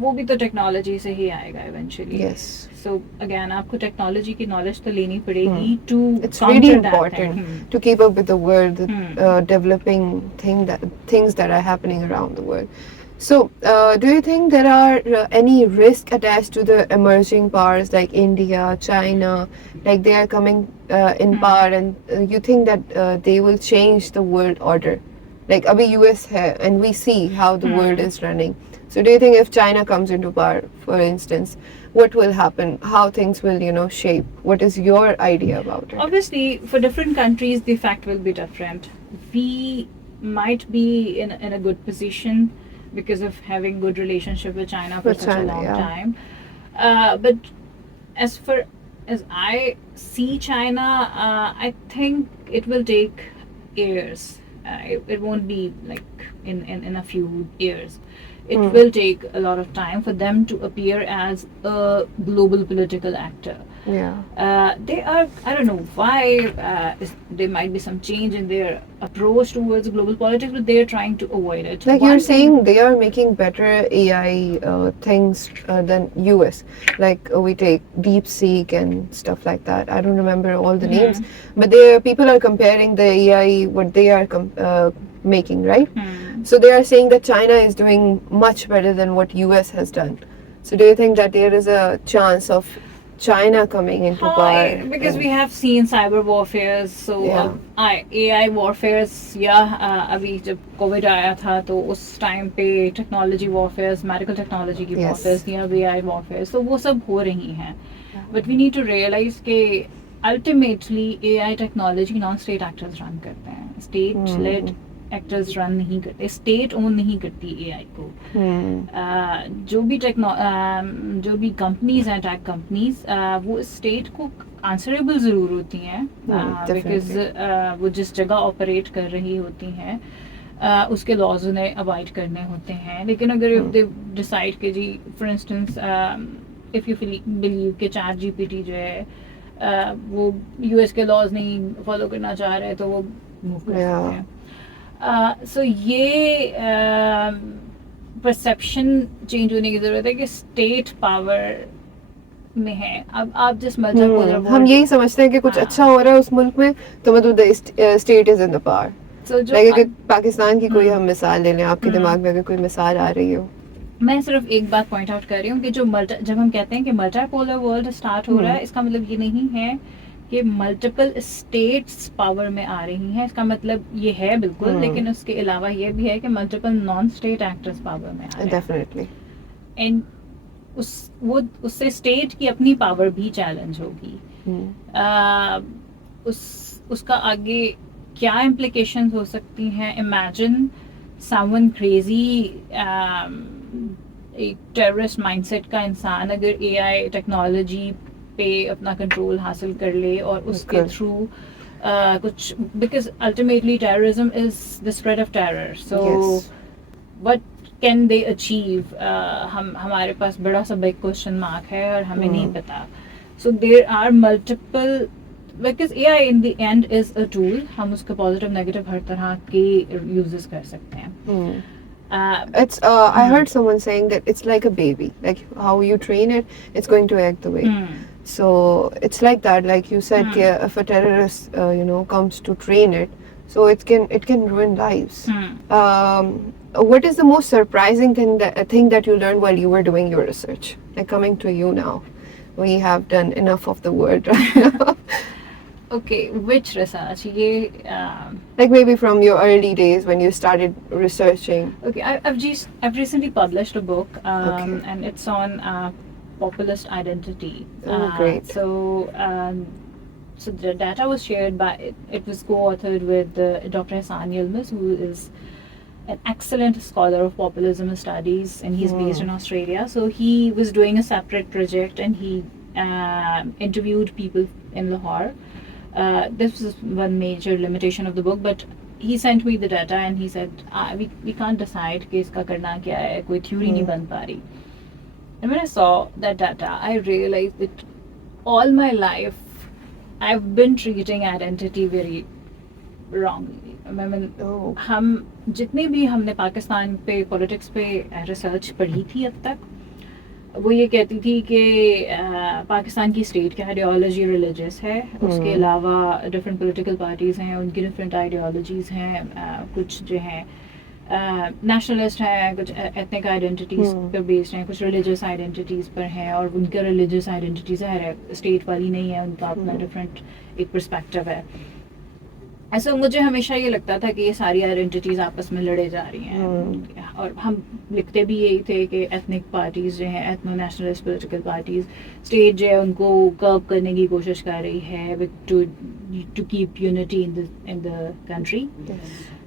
वो भी तो टेक्नोलॉजी से ही आएगा eventually. Yes. So again आपको टेक्नोलॉजी की नॉलेज तो लेनी पड़ेगी to It's really counter that important thing. to keep up with the world, the developing things that are happening around the world. So, do you think there are any risk attached to the emerging powers like India, China, like they are coming in power, and you think that they will change the world order? Like abhi US hai, and we see how the world is running. So do you think if China comes into power, for instance, what will happen? How things will, shape? What is your idea about it? Obviously, for different countries, the fact will be different. We might be in a good position because of having good relationship with China for such a long time. But as I see China, I think it will take years. It won't be like in a few years. It will take a lot of time for them to appear as a global political actor. Yeah. They are, I don't know why, there might be some change in their approach towards global politics, but they are trying to avoid it. Like you're saying, they are making better AI things than US. Like we take DeepSeek and stuff like that. I don't remember all the names, but people are comparing the AI, what they are making, right? Hmm. So they are saying that China is doing much better than what US has done. So do you think that there is a chance of China coming into power? Because we And have seen cyber warfare, so yeah, AI warfare, या अभी जब कोविड आया था तो उस time पे technology warfare, medical technology की Yes. Warfare या AI वॉरफेयर, तो वो सब हो रही हैं. Yeah. But we need to realise कि ultimately AI technology non state actors run करते हैं, स्टेट लेड एक्टर्स रन नहीं करते, स्टेट ओन नहीं करती AI को. जो भी कंपनीज हैं, टेक कंपनीज, वो स्टेट को आंसरेबल ज़रूर होती हैं, बिकॉज वो जिस जगह ऑपरेट कर रही होती हैं उसके लॉज उन्हें अवॉइड करने होते हैं. लेकिन अगर दे डिसाइड कि जी for instance if you believe कि चैट GPT जो है वो US के लॉज नहीं फॉलो करना चाह रहे तो वो मूव कर सकते हैं. सो ये परसेप्शन चेंज होने की ज़रूरत है कि स्टेट पावर में है. अब आप जिस मल्टीपोलर हम यही समझते हैं कि कुछ अच्छा हो रहा है उस मुल्क में तो मतलब the state is in the power. Like अगर पाकिस्तान की कोई हम मिसाल ले लें, आपके दिमाग में अगर कोई मिसाल आ रही हो. मैं सिर्फ एक बात पॉइंट आउट कर रही हूँ कि जब हम कहते हैं कि मल्टीपोलर वर्ल्ड स्टार्ट हो रहा है, इसका मतलब ये नहीं है कि मल्टीपल स्टेट्स पावर में आ रही हैं. इसका मतलब ये है बिल्कुल, लेकिन उसके अलावा ये भी है कि multiple non state actors power में आ रहे हैं. डेफिनेटली. एंड उससे स्टेट की अपनी पावर भी चैलेंज होगी. उसका आगे क्या इम्प्लीकेशंस हो सकती हैं. इमेजिन समवन क्रेजी, एक टेररिस्ट माइंडसेट का इंसान अगर AI टेक्नोलॉजी पे अपना कंट्रोल हासिल कर ले और उसके थ्रू कुछ, because ultimately terrorism is the spread of terror. So what can they achieve, हमारे पास बड़ा सा बिग क्वेश्चन मार्क है और हमें नहीं पता. So there are multiple, because AI in the end is a tool. हम उसके पॉजिटिव नेगेटिव हर तरह के यूजेस कर सकते हैं. It's I heard someone saying that it's like a baby, like how you train it, it's going to act the way. So it's like that, like you said, if a terrorist comes to train it, so it can ruin lives. What is the most surprising thing that you learned while you were doing your research, like coming to you now? We have done enough of the word right now. Okay, which research? Like maybe from your early days when you started researching. Okay, I've recently published a book, and it's on populist identity. Great. So the data was shared by, it was co-authored with Dr. Hassan Yilmaz, who is an excellent scholar of populism studies, and he's based in Australia. So he was doing a separate project, and he interviewed people in Lahore. This was one major limitation of the book, but he sent me the data and he said we can't decide कि इसका करना क्या है, कोई theory नहीं बन पा रही. And when I saw that data, I realized that all my life I've been treating identity very wrongly. I mean, हम जितने भी हमने पाकिस्तान पे पॉलिटिक्स पे रिसर्च पढ़ी थी अब तक, वो ये कहती थी कि पाकिस्तान की स्टेट की आइडियोलॉजी रिलीजियस है. उसके अलावा डिफरेंट पॉलिटिकल पार्टीज़ हैं, उनकी डिफरेंट आइडियोलॉजीज़ हैं. कुछ जो हैं नेशनलिस्ट हैं, कुछ एथनिक आइडेंटिटीज़ पर बेस्ड हैं, कुछ रिलीजियस आइडेंटिटीज़ पर हैं, और उनका रिलीजियस आइडेंटिटीज़ है स्टेट वाली नहीं है, उनका अपना डिफरेंट एक पर्सपेक्टिव है. ऐसा मुझे हमेशा ये लगता था कि ये सारी आइडेंटिटीज़ आपस में लड़े जा रही हैं. और हम लिखते भी यही थे कि एथनिक पार्टीज़ जो हैं, ethno nationalist political parties, state जो है उनको कर्व करने की कोशिश कर रही है to keep unity in the country.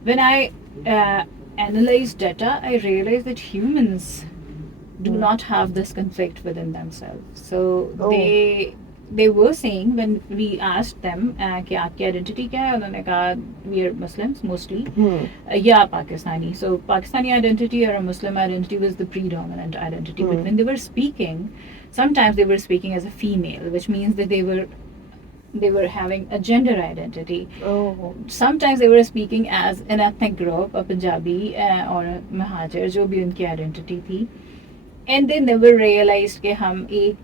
When I analyze data, I realize that humans do not have this conflict within themselves. So they were saying, when we asked them कि आपकी identity क्या है, उन्होंने कहा we are Muslims mostly, या Pakistani. So Pakistani identity or a Muslim identity was the predominant identity. But when they were speaking, sometimes they were speaking as a female, which means that they were having a gender identity. Sometimes they were speaking as an ethnic group, a Punjabi or a Mahajar, जो भी उनकी identity थी. And they never realized कि हम एक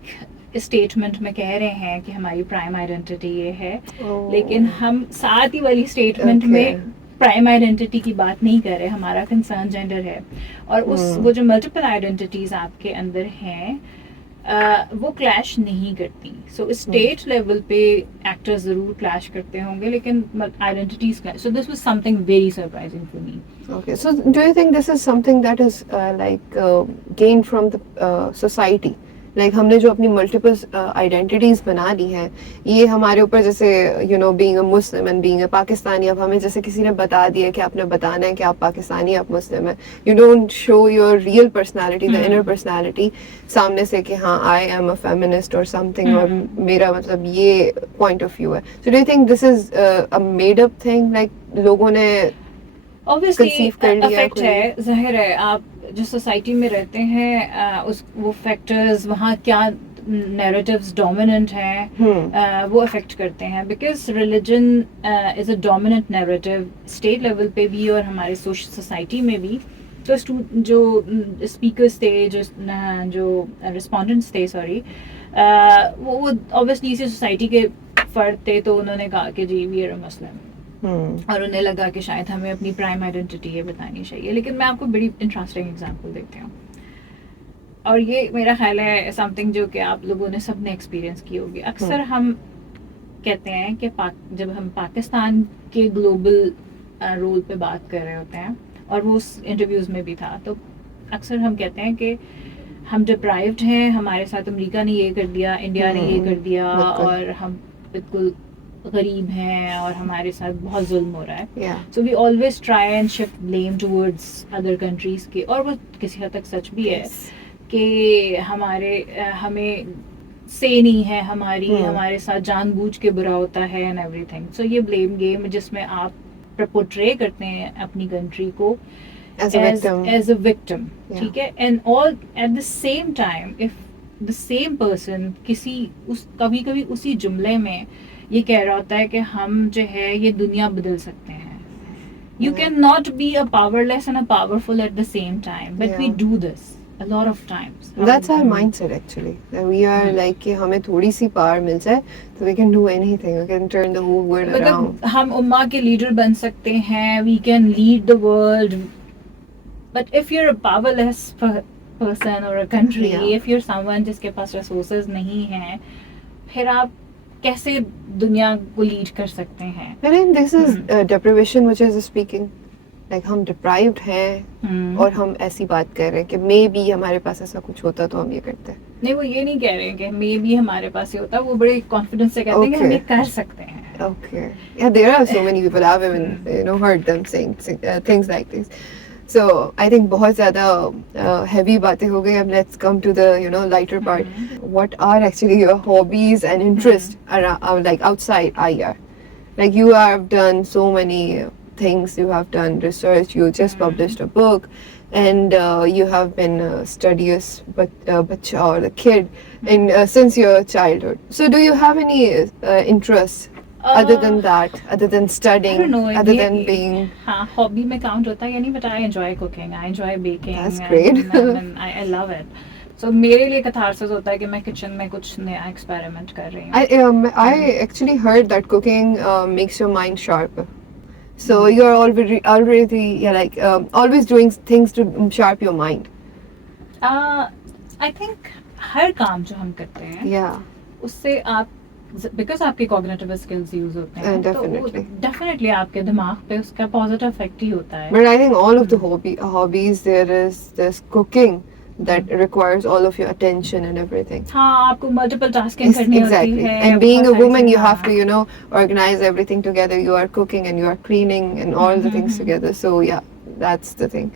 स्टेटमेंट में कह रहे हैं कि हमारी प्राइम आइडेंटिटी ये है, लेकिन हम साथ ही वाली स्टेटमेंट में प्राइम आइडेंटिटी की बात नहीं कर रहे, हमारा कंसर्न जेंडर है। और उस वो जो मल्टीपल आइडेंटिटीज आपके अंदर हैं वो क्लैश नहीं करती। सो स्टेट लेवल पे एक्टर्स जरूर क्लैश करते होंगे, लेकिन identities clash. So this was something very surprising for me. Okay, so do you think this is something that is gained from the society? Like हमने जो अपनी multiple identities बना ली हैं, ये हमारे ऊपर जैसे being a Muslim and being a Pakistani, अब हमें जैसे किसी ने बता दिया कि आपने बताना है कि आप पाकिस्तानी, आप मुस्लिम हैं, you don't show your real personality, the inner personality सामने से कि हाँ I am a feminist or something, और मेरा मतलब ये point of view है. So do you think this is a made up thing, like लोगों ने ऑब्वियसली अफेक्ट है, जाहिर है। आप जो सोसाइटी में रहते हैं उस वो फैक्टर्स, वहाँ क्या नैरेटिव्स डोमिनेंट हैं वो अफेक्ट करते हैं, because religion is a dominant narrative state level पे भी और हमारे सोसाइटी में भी। तो जो स्पीकर्स थे, जो रिस्पोंडेंट्स थे, सॉरी, वो ऑब्वियसली इसी सोसाइटी के फर्द थे, तो उन्होंने कहा कि जी वी आर अ मुस्लिम, और उन्हें लगा कि शायद हमें अपनी प्राइम आइडेंटिटी ये बतानी चाहिए। लेकिन मैं आपको बड़ी इंटरेस्टिंग एग्जांपल देती हूँ, और ये मेरा ख्याल है समथिंग जो कि आप लोगों ने सबने एक्सपीरियंस की होगी। अक्सर हम कहते हैं कि जब हम पाकिस्तान के ग्लोबल रोल पे बात कर रहे होते हैं, और वो उस इंटरव्यूज़ में भी था, तो अक्सर हम कहते हैं कि हम डिप्राइव्ड हैं, हमारे साथ अमेरिका ने ये कर दिया, इंडिया ने ये कर दिया, और हम बिल्कुल गरीब हैं और हमारे साथ बहुत जुल्म हो रहा है। So we always try and shift blame towards other countries के, और वो किसी हद तक सच भी है कि हमें से नहीं है हमारे साथ जानबूझ के बुरा होता है एंड एवरीथिंग। सो ये ब्लेम गेम जिसमें आप पोर्ट्रे करते हैं अपनी कंट्री को एज अ विक्टिम, ठीक है, and all at the same time if the same person कभी कभी उसी जुमले में ये कह रहा होता है कि हम जो है ये दुनिया बदल सकते हैं। You can not be a powerless and a powerful at the same time, but we do this a lot of times. That's our mindset actually. That we are like कि हमें थोड़ी सी पावर मिल जाए तो we can do anything. We can turn the whole world around. हम उम्मा के लीडर बन सकते हैं. We can lead the world. But if you're a powerless person or a country, if you're someone जिसके पास resources नहीं हैं, फिर आप कैसे दुनिया को लीड कर सकते हैं? I mean, this is deprivation which is speaking. Like हम deprived हैं और हम ऐसी बात कर रहे हैं कि मे बी हमारे पास ऐसा कुछ होता तो हम ये करते हैं। नहीं, वो ये नहीं कह रहे हैं कि मे बी हमारे पास ये होता, वो बड़े कॉन्फिडेंस से कहते हैं कि हम ये कर सकते हैं। Okay. Yeah, there are so many people. I've even heard them saying things like this. So I think बहुत ज़्यादा heavy बातें हो गई. अब let's come to the lighter part. What are actually your hobbies and interests around, like outside IR? Like you have done so many things, you have done research, you just published a book, and you have been studious bacha or a kid since your childhood. So do you have any interests other than that, other than studying, I don't know, other than being hobby में count होता है या नहीं, but I enjoy cooking, I enjoy baking. That's great. and I love it. So मेरे लिए catharsis होता है कि मैं kitchen में कुछ नया experiment कर रही हूँ. I actually heard that cooking makes your mind sharper. So you're already always doing things to sharp your mind. I think हर काम जो हम करते हैं, उससे आप because आपके cognitive skills use होते हैं, तो definitely आपके दिमाग पे उसका positive effect ही होता है. But I think all of the hobbies there is this cooking that requires all of your attention and everything. हाँ, आपको multiple tasking करनी होती है. And being a woman, you have to organize everything together. You are cooking and you are cleaning and all the things together. So yeah, that's the thing.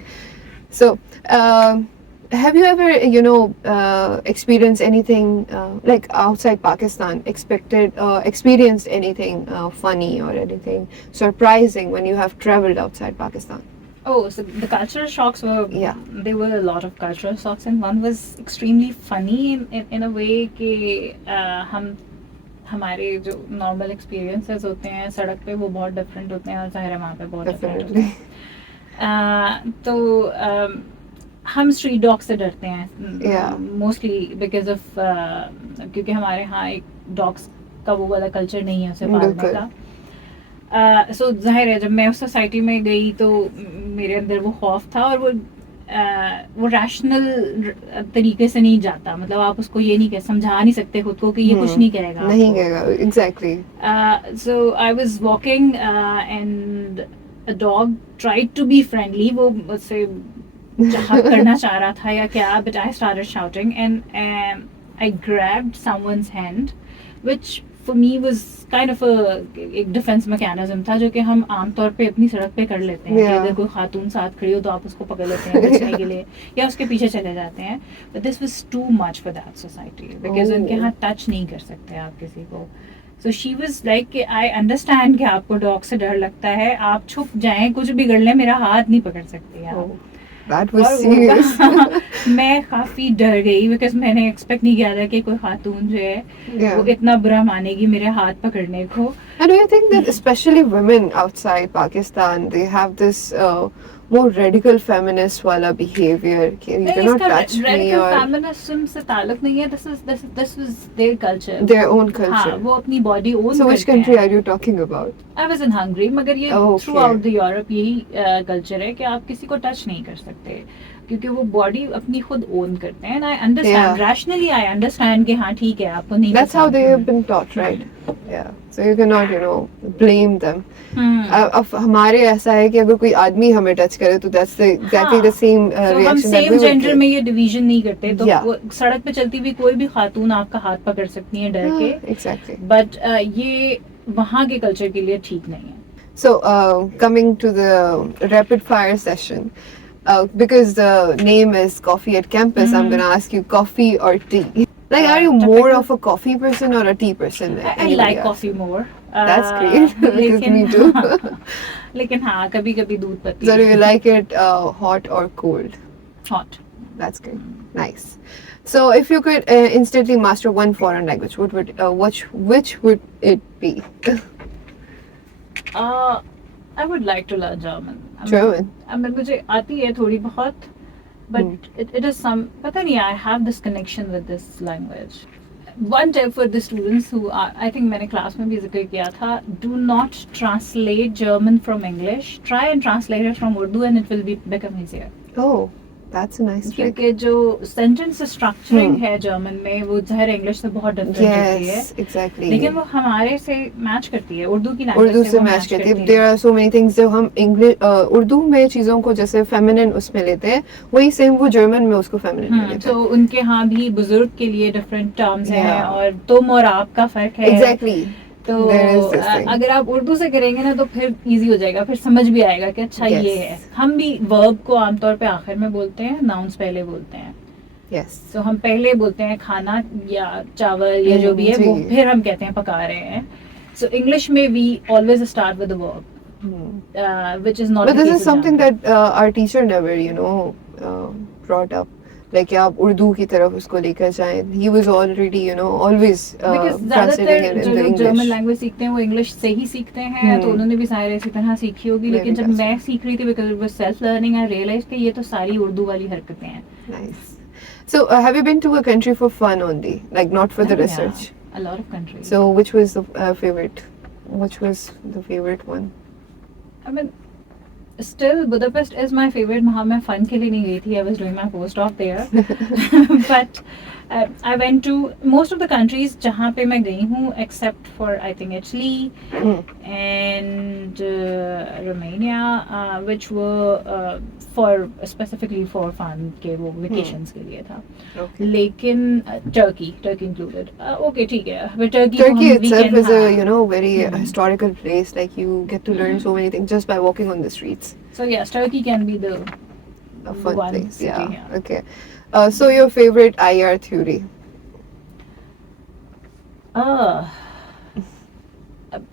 So have you ever experienced anything like outside Pakistan? Experienced anything funny or anything surprising when you have traveled outside Pakistan? Oh, so the cultural shocks were, there were a lot of cultural shocks, and one was extremely funny in a way कि हमारे जो normal experiences होते हैं सड़क पे वो बहुत different होते हैं, और ज़ाहिर है वहाँ पे बहुत different होते हैं. तो हम street dogs से डरते हैं mostly because of क्योंकि हमारे यहाँ एक dogs का वो वाला culture नहीं है उसे पालने का. सो जाहिर है जब मैं उस सोसाइटी में गई तो मेरे अंदर वो खौफ था, और वो रैशनल तरीके से नहीं जाता, मतलब आप उसको ये नहीं कह समझा नहीं सकते खुद को कि ये कुछ नहीं कहेगा नहीं आपको. कहेगा, exactly. So I was walking and a dog tried to be friendly. वो मुझसे हक करना चाह रहा था या क्या, but I started shouting and I grabbed someone's hand, which for me was kind of एक डिफेंस मैकेनिज्म था जो कि हम आमतौर पे अपनी सड़क पे कर लेते हैं. कि Yeah. अगर कोई खातून साथ खड़ी हो तो आप उसको पकड़ लेते हैं बचने के लिए या उसके पीछे चले जाते हैं. But this was too much for that society because Oh. उनके यहाँ टच नहीं कर सकते आप किसी को. So she was like कि I understand कि आपको डॉग से डर लगता है, आप छुप जाएं, कुछ बिगड़ ले, मेरा हाथ नहीं पकड़ सकते आप. Oh, that was और serious. मैं काफी डर गई बिकॉज मैंने एक्सपेक्ट नहीं किया था कि कोई खातून जो है Yeah. वो इतना बुरा मानेगी मेरे हाथ पकड़ने को. And do you think that especially women outside Pakistan, they have this more radical feminist wala behavior? कि you नहीं, cannot इसका touch me radical or feminism से ताल्लुक नहीं है. This was their culture. their own हाँ, culture. वो अपनी body own So which country are you talking about? I was in Hungary, मगर ये Oh, okay. Through out the Europe यही कल्चर है कि आप किसी को टच नहीं कर सकते क्योंकि वो बॉडी अपनी खुद ओन करते हैं. I understand Yeah. Rationally, I understand कि हाँ ठीक है आपको नहीं That's how पसंद. they have been taught, right? Yeah. So you cannot, blame them. अब हमारे ऐसा है कि अगर कोई आदमी हमें टच करे तो that's exactly the same So, हम reaction that same we would gender get. में ये डिवीजन नहीं करते तो Yeah. वो सड़क पे चलती हुई कोई भी खातून आपका हाथ पकड़ सकती है डर के. Exactly. बट ये वहाँ के कल्चर के लिए ठीक नहीं है. So, coming to the rapid fire session, because the name is Coffee at Campus, I'm Mhm. gonna ask you coffee or tea. Like, are you typical. more of a coffee person or a tea person? I Anybody like else? coffee more. That's great, because me too. लेकिन हाँ कभी कभी दूध पत्ती. So, do you like it hot or cold? Hot. That's great. Nice. So, if you could instantly master one foreign language, which would it be? I would like to learn German. German. I mean मुझे आती है थोड़ी बहुत, but it is some, पता नहीं, I have this connection with this language. One tip for the students who are, I think मैंने क्लास में भी जिक्र किया था, do not translate German from English. Try and translate it from Urdu and it will become easier. Oh, that's a nice trick. क्योंकि जो sentence structuring है जर्मन में वो ज़ाहिर इंग्लिश से बहुत डिफरेंट होती है, Yes, exactly. लेकिन वो हमारे से मैच करती है, उर्दू की उर्दू लैंग्वेज से मैच करती है. There are so many things जो हम उर्दू में चीजों को जैसे फेमिनिन उसमें लेते हैं, वही सेम वो जर्मन में उसको फेमिनिन में लेते तो हैं. उनके यहाँ भी बुजुर्ग के लिए डिफरेंट टर्म्स हैं Yeah. और तुम और आपका फर्क है. Exactly. तो There is this thing. अगर आप उर्दू से करेंगे ना तो फिर इजी हो जाएगा, फिर समझ भी आएगा कि अच्छा Yes. ये है. हम भी वर्ब को आमतौर पे आखिर में बोलते हैं, नाउन्स पहले बोलते हैं. Yes. तो हम पहले बोलते हैं खाना या चावल या जो भी है वो जी. फिर हम कहते हैं पका रहे हैं. सो इंग्लिश में we always start with the verb which is not. But this is something that our teacher never, brought up. Like कि आप उर्दू की तरफ उसको लेकर जाएं. He was already, always because translating ज्यादातर it जो into लोग जर्मन English. लैंग्वेज सीखते हैं वो इंग्लिश से ही सीखते हैं, तो उन्होंने भी शायद इसी तरह सीखी होगी. लेकिन जब Maybe मैं सीख रही थी because it was self learning, I realise कि ये तो सारी उर्दू वाली हरकतें हैं. Nice. So, have you been to a country for fun only, like not for the Oh, research? yeah, a lot of countries. So, which was the favorite? Which was the favorite one? I mean, still Budapest is my favorite. वहाँ मैं fun के लिए नहीं गई थी. I was doing my postdoc there. But I went to most of the countries जहाँ पे मैं गई हूँ, except for I think Italy and Romania, which were specifically for fun के वो vacations के लिए था. Okay. लेकिन Turkey included. Okay ठीक है. But Turkey Turkey को हम itself weekend, is a हाँ. very historical place. Like you get to learn so many things just by walking on the streets. So yes, Turkey can be the A fun one place. city, Yeah. yeah. Okay. So your favorite IR theory?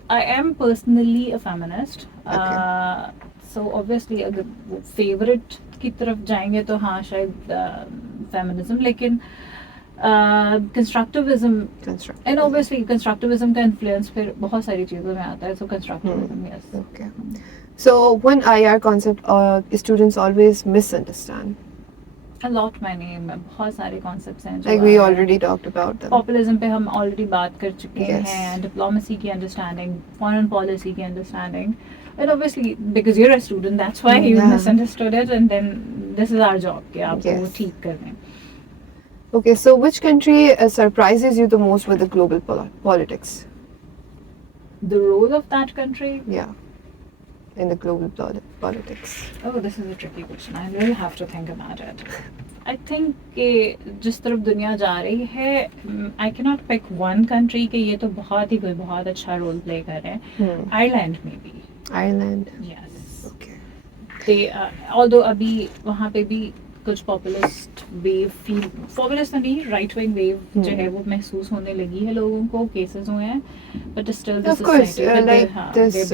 I am personally a feminist. So obviously अगर favorite की तरफ जाएंगे तो हाँ शायद feminism, लेकिन constructivism Construct. and obviously constructivism का influence फिर बहुत सारी चीज़ों में आता है. So constructivism, yes. Okay. So one IR concept students always misunderstand. A lot many बहुत सारे concepts हैं जो Like we आए हैं. already talked about them. Populism पे हम ऑलरेडी बात कर चुके Yes. हैं, डिप्लोमेसी की अंडरस्टैंडिंग, फॉरेन पॉलिसी की understanding, and obviously because you're a student that's why you Yeah. Misunderstood it, and then this is our job कि आपको वो Yes. ठीक कर दें. Okay, so which country surprises you the most with the global politics? The role of that country? Yeah, in the global politics. Oh, this is a tricky question. I really have to think about it. I think कि जिस तरफ दुनिया जा रही है, I cannot pick one country कि ये तो बहुत ही कोई बहुत अच्छा रोल प्ले कर रहे हैं. Ireland maybe. Ireland. Yes. Okay. They although अभी वहाँ पे भी कुछ पॉपुलिस्ट वेव फील, पॉपुलिस्ट नहीं, राइट विंग वेव जो है वो महसूस होने लगी है लोगों को, केसेस हुए हैं, but still Of course, like this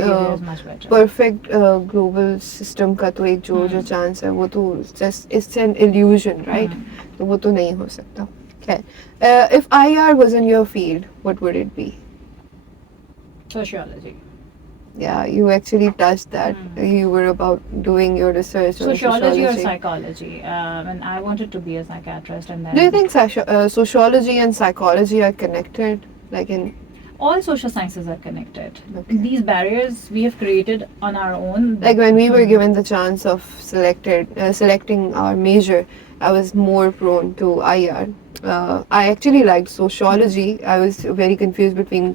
perfect global system का तो एक जो chance है वो तो just it's an illusion, right? तो वो तो नहीं हो सकता. Okay. If IR was in your field, what would it be? Sociology. Yeah, you actually touched that. You were about doing your research on Sociology or psychology, and I wanted to be a psychiatrist, and then Do you think sociology and psychology are connected? Like in all social sciences are connected. Okay. These barriers we have created on our own. Like when we were given the chance of selecting our major, I was more prone to IR. I actually liked sociology. I was very confused between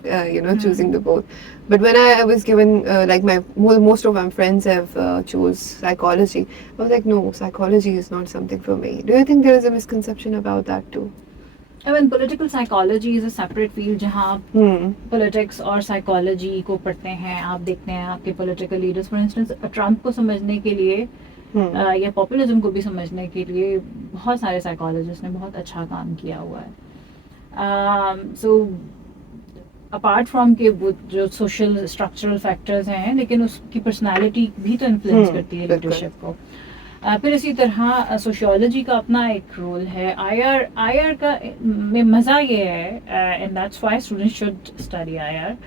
choosing the both. But when I was given like most of my friends have chose psychology, I was like, no, psychology is not something for me. Do you think there is a misconception about that too? I mean, political psychology is a separate field जहाँ आप politics और psychology को पढ़ते हैं. आप देखते हैं आपके political leaders, for instance, Trump को समझने के लिए या पॉपुलिज्म को भी समझने के लिए बहुत सारे साइकोलॉजिस्ट ने बहुत अच्छा काम किया हुआ है. सो अपार्ट फ्रॉम के वो जो सोशल स्ट्रक्चरल फैक्टर्स हैं, लेकिन उसकी पर्सनालिटी भी तो इन्फ्लुएंस करती है लीडरशिप को. फिर इसी तरह सोशियोलॉजी का अपना एक रोल है. आईआर का में मज़ा ये है, and that's why students should study IR,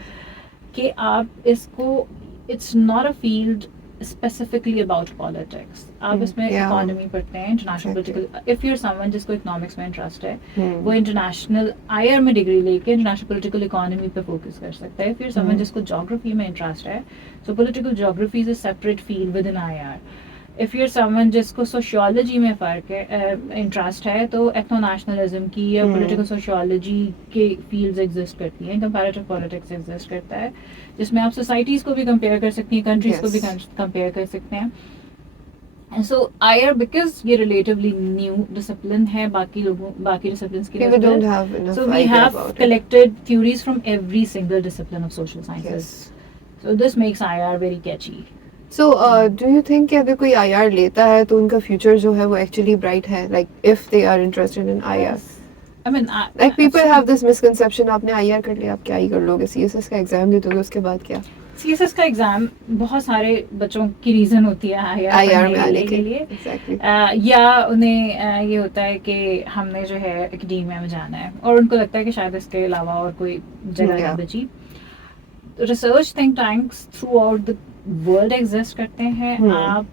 कि आप इसको, it's not a field specifically about politics. आप इसमें इकोनॉमी पढ़ते हैं, international political. If you're someone जिसको इकोनॉमिक्स में इंटरेस्ट है, वो इंटरनेशनल आईआर में डिग्री लेके इंटरनेशनल पॉलिटिकल इकोनॉमी पे फोकस कर सकता है. इफ यूर समवन जिसको ज्योग्राफी में इंटरेस्ट है, so political geography is a separate field within IR. If you're someone जिसको सोशियोलॉजी में फ़र्क है, इंटरेस्ट है, तो एथनो नेशनलिज्म की या पॉलिटिकल सोशियोलॉजी के फील्ड्स एग्जिस्ट करती हैं. कंपैरेटिव पॉलिटिक्स एग्जिस्ट करता है, जिसमें आप सोसाइटीज़ को भी कंपेयर कर सकती हैं, कंट्रीज़ को भी कंपेयर कर सकते हैं. सो आईआर बिकॉज ये रिलेटिवली न्यू डिसिप्लिन है बाकी डिसिप्लिन्स के लिए, so we have collected theories from every single discipline of social sciences. So this makes IR very catchy. So, do you think कि अगर कोई IR लेता है तो उनका future जो है वो actually bright है? Like, if they are interested in IR. I mean, like people have this misconception, आपने IR कर लिया, आप क्या ही कर लोगे? CSS का एग्जाम दे दोगे, उसके बाद क्या? CSS का एग्जाम बहुत सारे बच्चों की रीज़न होती है IR में आने के लिए. Exactly. या उन्हें ये होता है कि हमने जो है एकेडमिया में जाना है, और उनको लगता है कि शायद इसके अलावा और कोई जगह नहीं बची. Research think tanks through out the world exist करते हैं. आप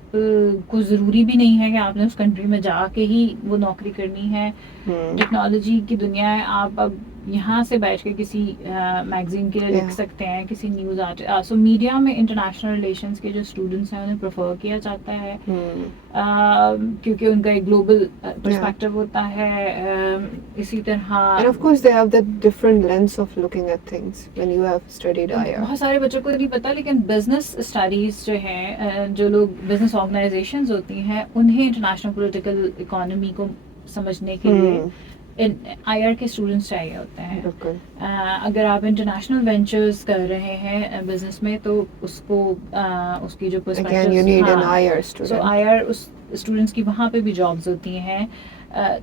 को ज़रूरी भी नहीं है कि आपने उस कंट्री में जाके ही वो नौकरी करनी है. टेक्नोलॉजी की दुनिया है, आप अब यहाँ से बैठ के किसी मैगजीन के लिए लिख सकते हैं, किसी न्यूज़ आर्टिकल. सो मीडिया में इंटरनेशनल रिलेशंस के जो स्टूडेंट्स हैं उन्हें प्रेफर किया जाता है, क्योंकि उनका एक ग्लोबल पर्सपेक्टिव होता है. इसी तरह and of course they have that different lens of looking at things when you have studied IR. बहुत सारे बच्चों को नहीं पता, लेकिन बिजनेस स्टडीज जो हैं, जो लोग बिजनेस ऑर्गेनाइजेशंस होती हैं, उन्हें इंटरनेशनल पॉलिटिकल इकोनॉमी को समझने के लिए आईआर के स्टूडेंट्स चाहिए होते हैं. अगर आप इंटरनेशनल वेंचर्स कर रहे हैं बिजनेस में, तो उसको उसकी जो पर्सपेक्टिव, सो आईआर उस स्टूडेंट्स की वहाँ पे भी जॉब्स होती हैं.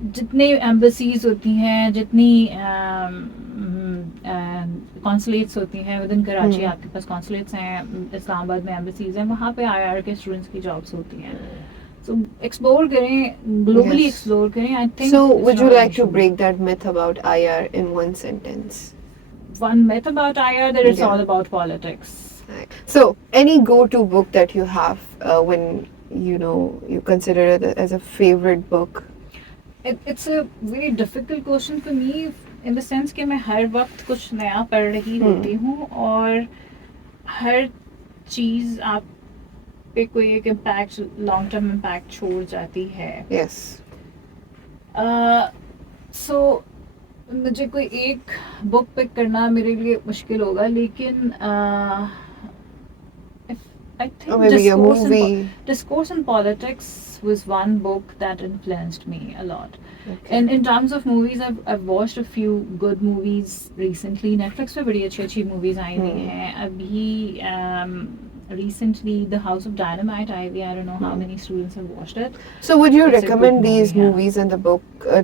जितने एम्बेसीज होती हैं, जितनी कॉन्सुलेट्स होती हैं विद इन कराची, आपके पास कॉन्सुलेट्स हैं, इस्लामाबाद में एम्बेसीज हैं, वहाँ पे आईआर के स्टूडेंट्स की जॉब्स होती हैं. So explore करें, globally explore करें. I think. So would you like to break that myth about IR in one sentence? One myth about IR, that it's all about politics. So any go-to book that you have when you consider it as a favorite book? it's a very difficult question for me in the sense कि मैं हर वक्त कुछ नया पढ़ रही होती हूँ और हर चीज़ आप पे कोई एक इम्पैक्ट लॉन्ग टर्म इम्पैक्ट छोड़ जाती है. Yes. सो मुझे कोई एक बुक पिक करना मेरे लिए मुश्किल होगा लेकिन I Or think maybe a movie. Discourse in Politics was one book that influenced me a lot. Okay. And in terms of movies, I've watched a few good movies recently. Netflix पे बड़ी अच्छी movies आई हुई हैं. अभी recently The House of Dynamite आई हुई. I don't know how many students have watched it. So would you It's a good recommend these movie, yeah. movies and the book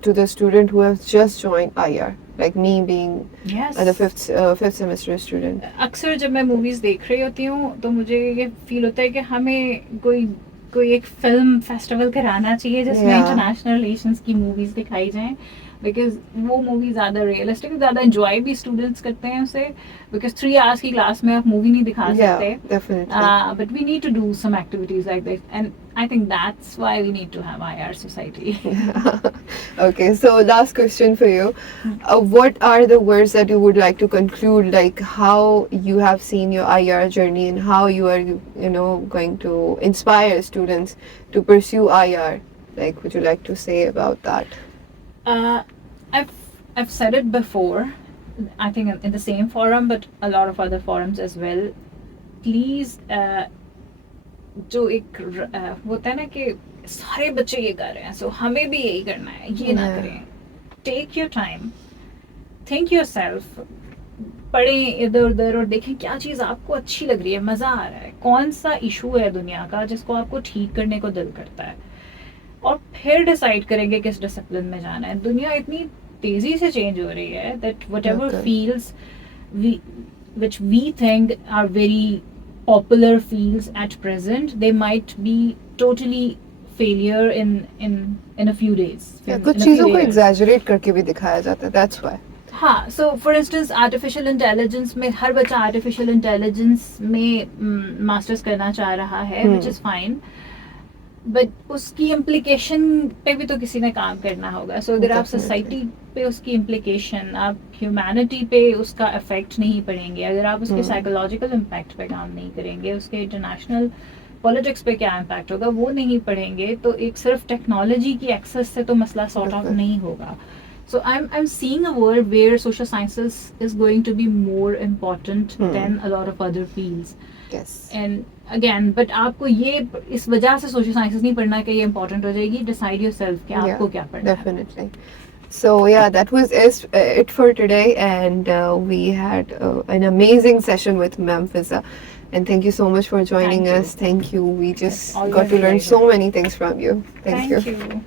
to the student who has just joined IR, like me being Yes. the fifth semester student? अक्सर जब मैं मूवीज देख रही होती हूँ तो मुझे ये फील होता है कि हमें कोई एक फिल्म फेस्टिवल कराना चाहिए जिसमें Yeah. इंटरनेशनल रिलेशंस की मूवीज दिखाई जाएं बिकॉज वो मूवी ज़्यादा रियलिस्टिक ज़्यादा इंजॉय भी स्टूडेंट्स करते हैं उसे बिकॉज 3 hours की क्लास में आप मूवी नहीं दिखा Yeah, सकते. definitely. But we need to do some activities like this, and I think that's why we need to have IR Society. Okay, so last question for you. What are the words that you would like to conclude, like how you have seen your IR journey and how you are, going to inspire students to pursue IR? Like, would you like to say about that? I've said it before. I think in the same forum, but a lot of other forums as well. Please, जो एक होता है ना कि सारे बच्चे ये कर रहे हैं, so हमें भी यही करना है, ये ना Yeah. करें. Take your time, think yourself. पढ़ें इधर उधर और देखें क्या चीज़ आपको अच्छी लग रही है, मज़ा आ रहा है, कौन सा इशू है दुनिया का जिसको आपको ठीक करने को दिल करता है और फिर डिसाइड करेंगे किस डिसिप्लिन में जाना है. दुनिया इतनी तेजी से चेंज हो रही है that whatever Okay. Fields which we think are very popular fields at present, they might be totally failure in a few days. Yeah, in कुछ a few चीजों को years. exaggerate करके भी दिखाया जाता है. That's why. हाँ, so for instance artificial intelligence में हर बच्चा artificial intelligence में मास्टर्स करना चाह रहा है, which is fine. बट उसकी इम्प्लीकेशन पे भी तो किसी ने काम करना होगा. सो अगर आप Definitely. सोसाइटी पे उसकी इम्प्लीकेशन, आप ह्यूमैनिटी पे उसका इफेक्ट नहीं पड़ेंगे, अगर आप उसके साइकोलॉजिकल इम्पैक्ट पे काम नहीं करेंगे, उसके इंटरनेशनल पॉलिटिक्स पे क्या इम्पैक्ट होगा वो नहीं पढ़ेंगे, तो एक सिर्फ टेक्नोलॉजी की एक्सेस से तो मसला सॉर्ट आउट बिल्कुल. नहीं होगा. So I'm seeing a world where social sciences is going to be more important than a lot of other fields. Yes. And again, but आपको ये इस वजह से social sciences नहीं पढ़ना कि ये important हो जाएगी. Decide yourself कि आपको क्या पढ़ना है. Definitely. So yeah, that was it for today, and we had an amazing session with Ma'am Fiza. And thank you so much for joining Thank you. us. Thank you. We just Always got to a learn pleasure. so many things from you. Thank you. you.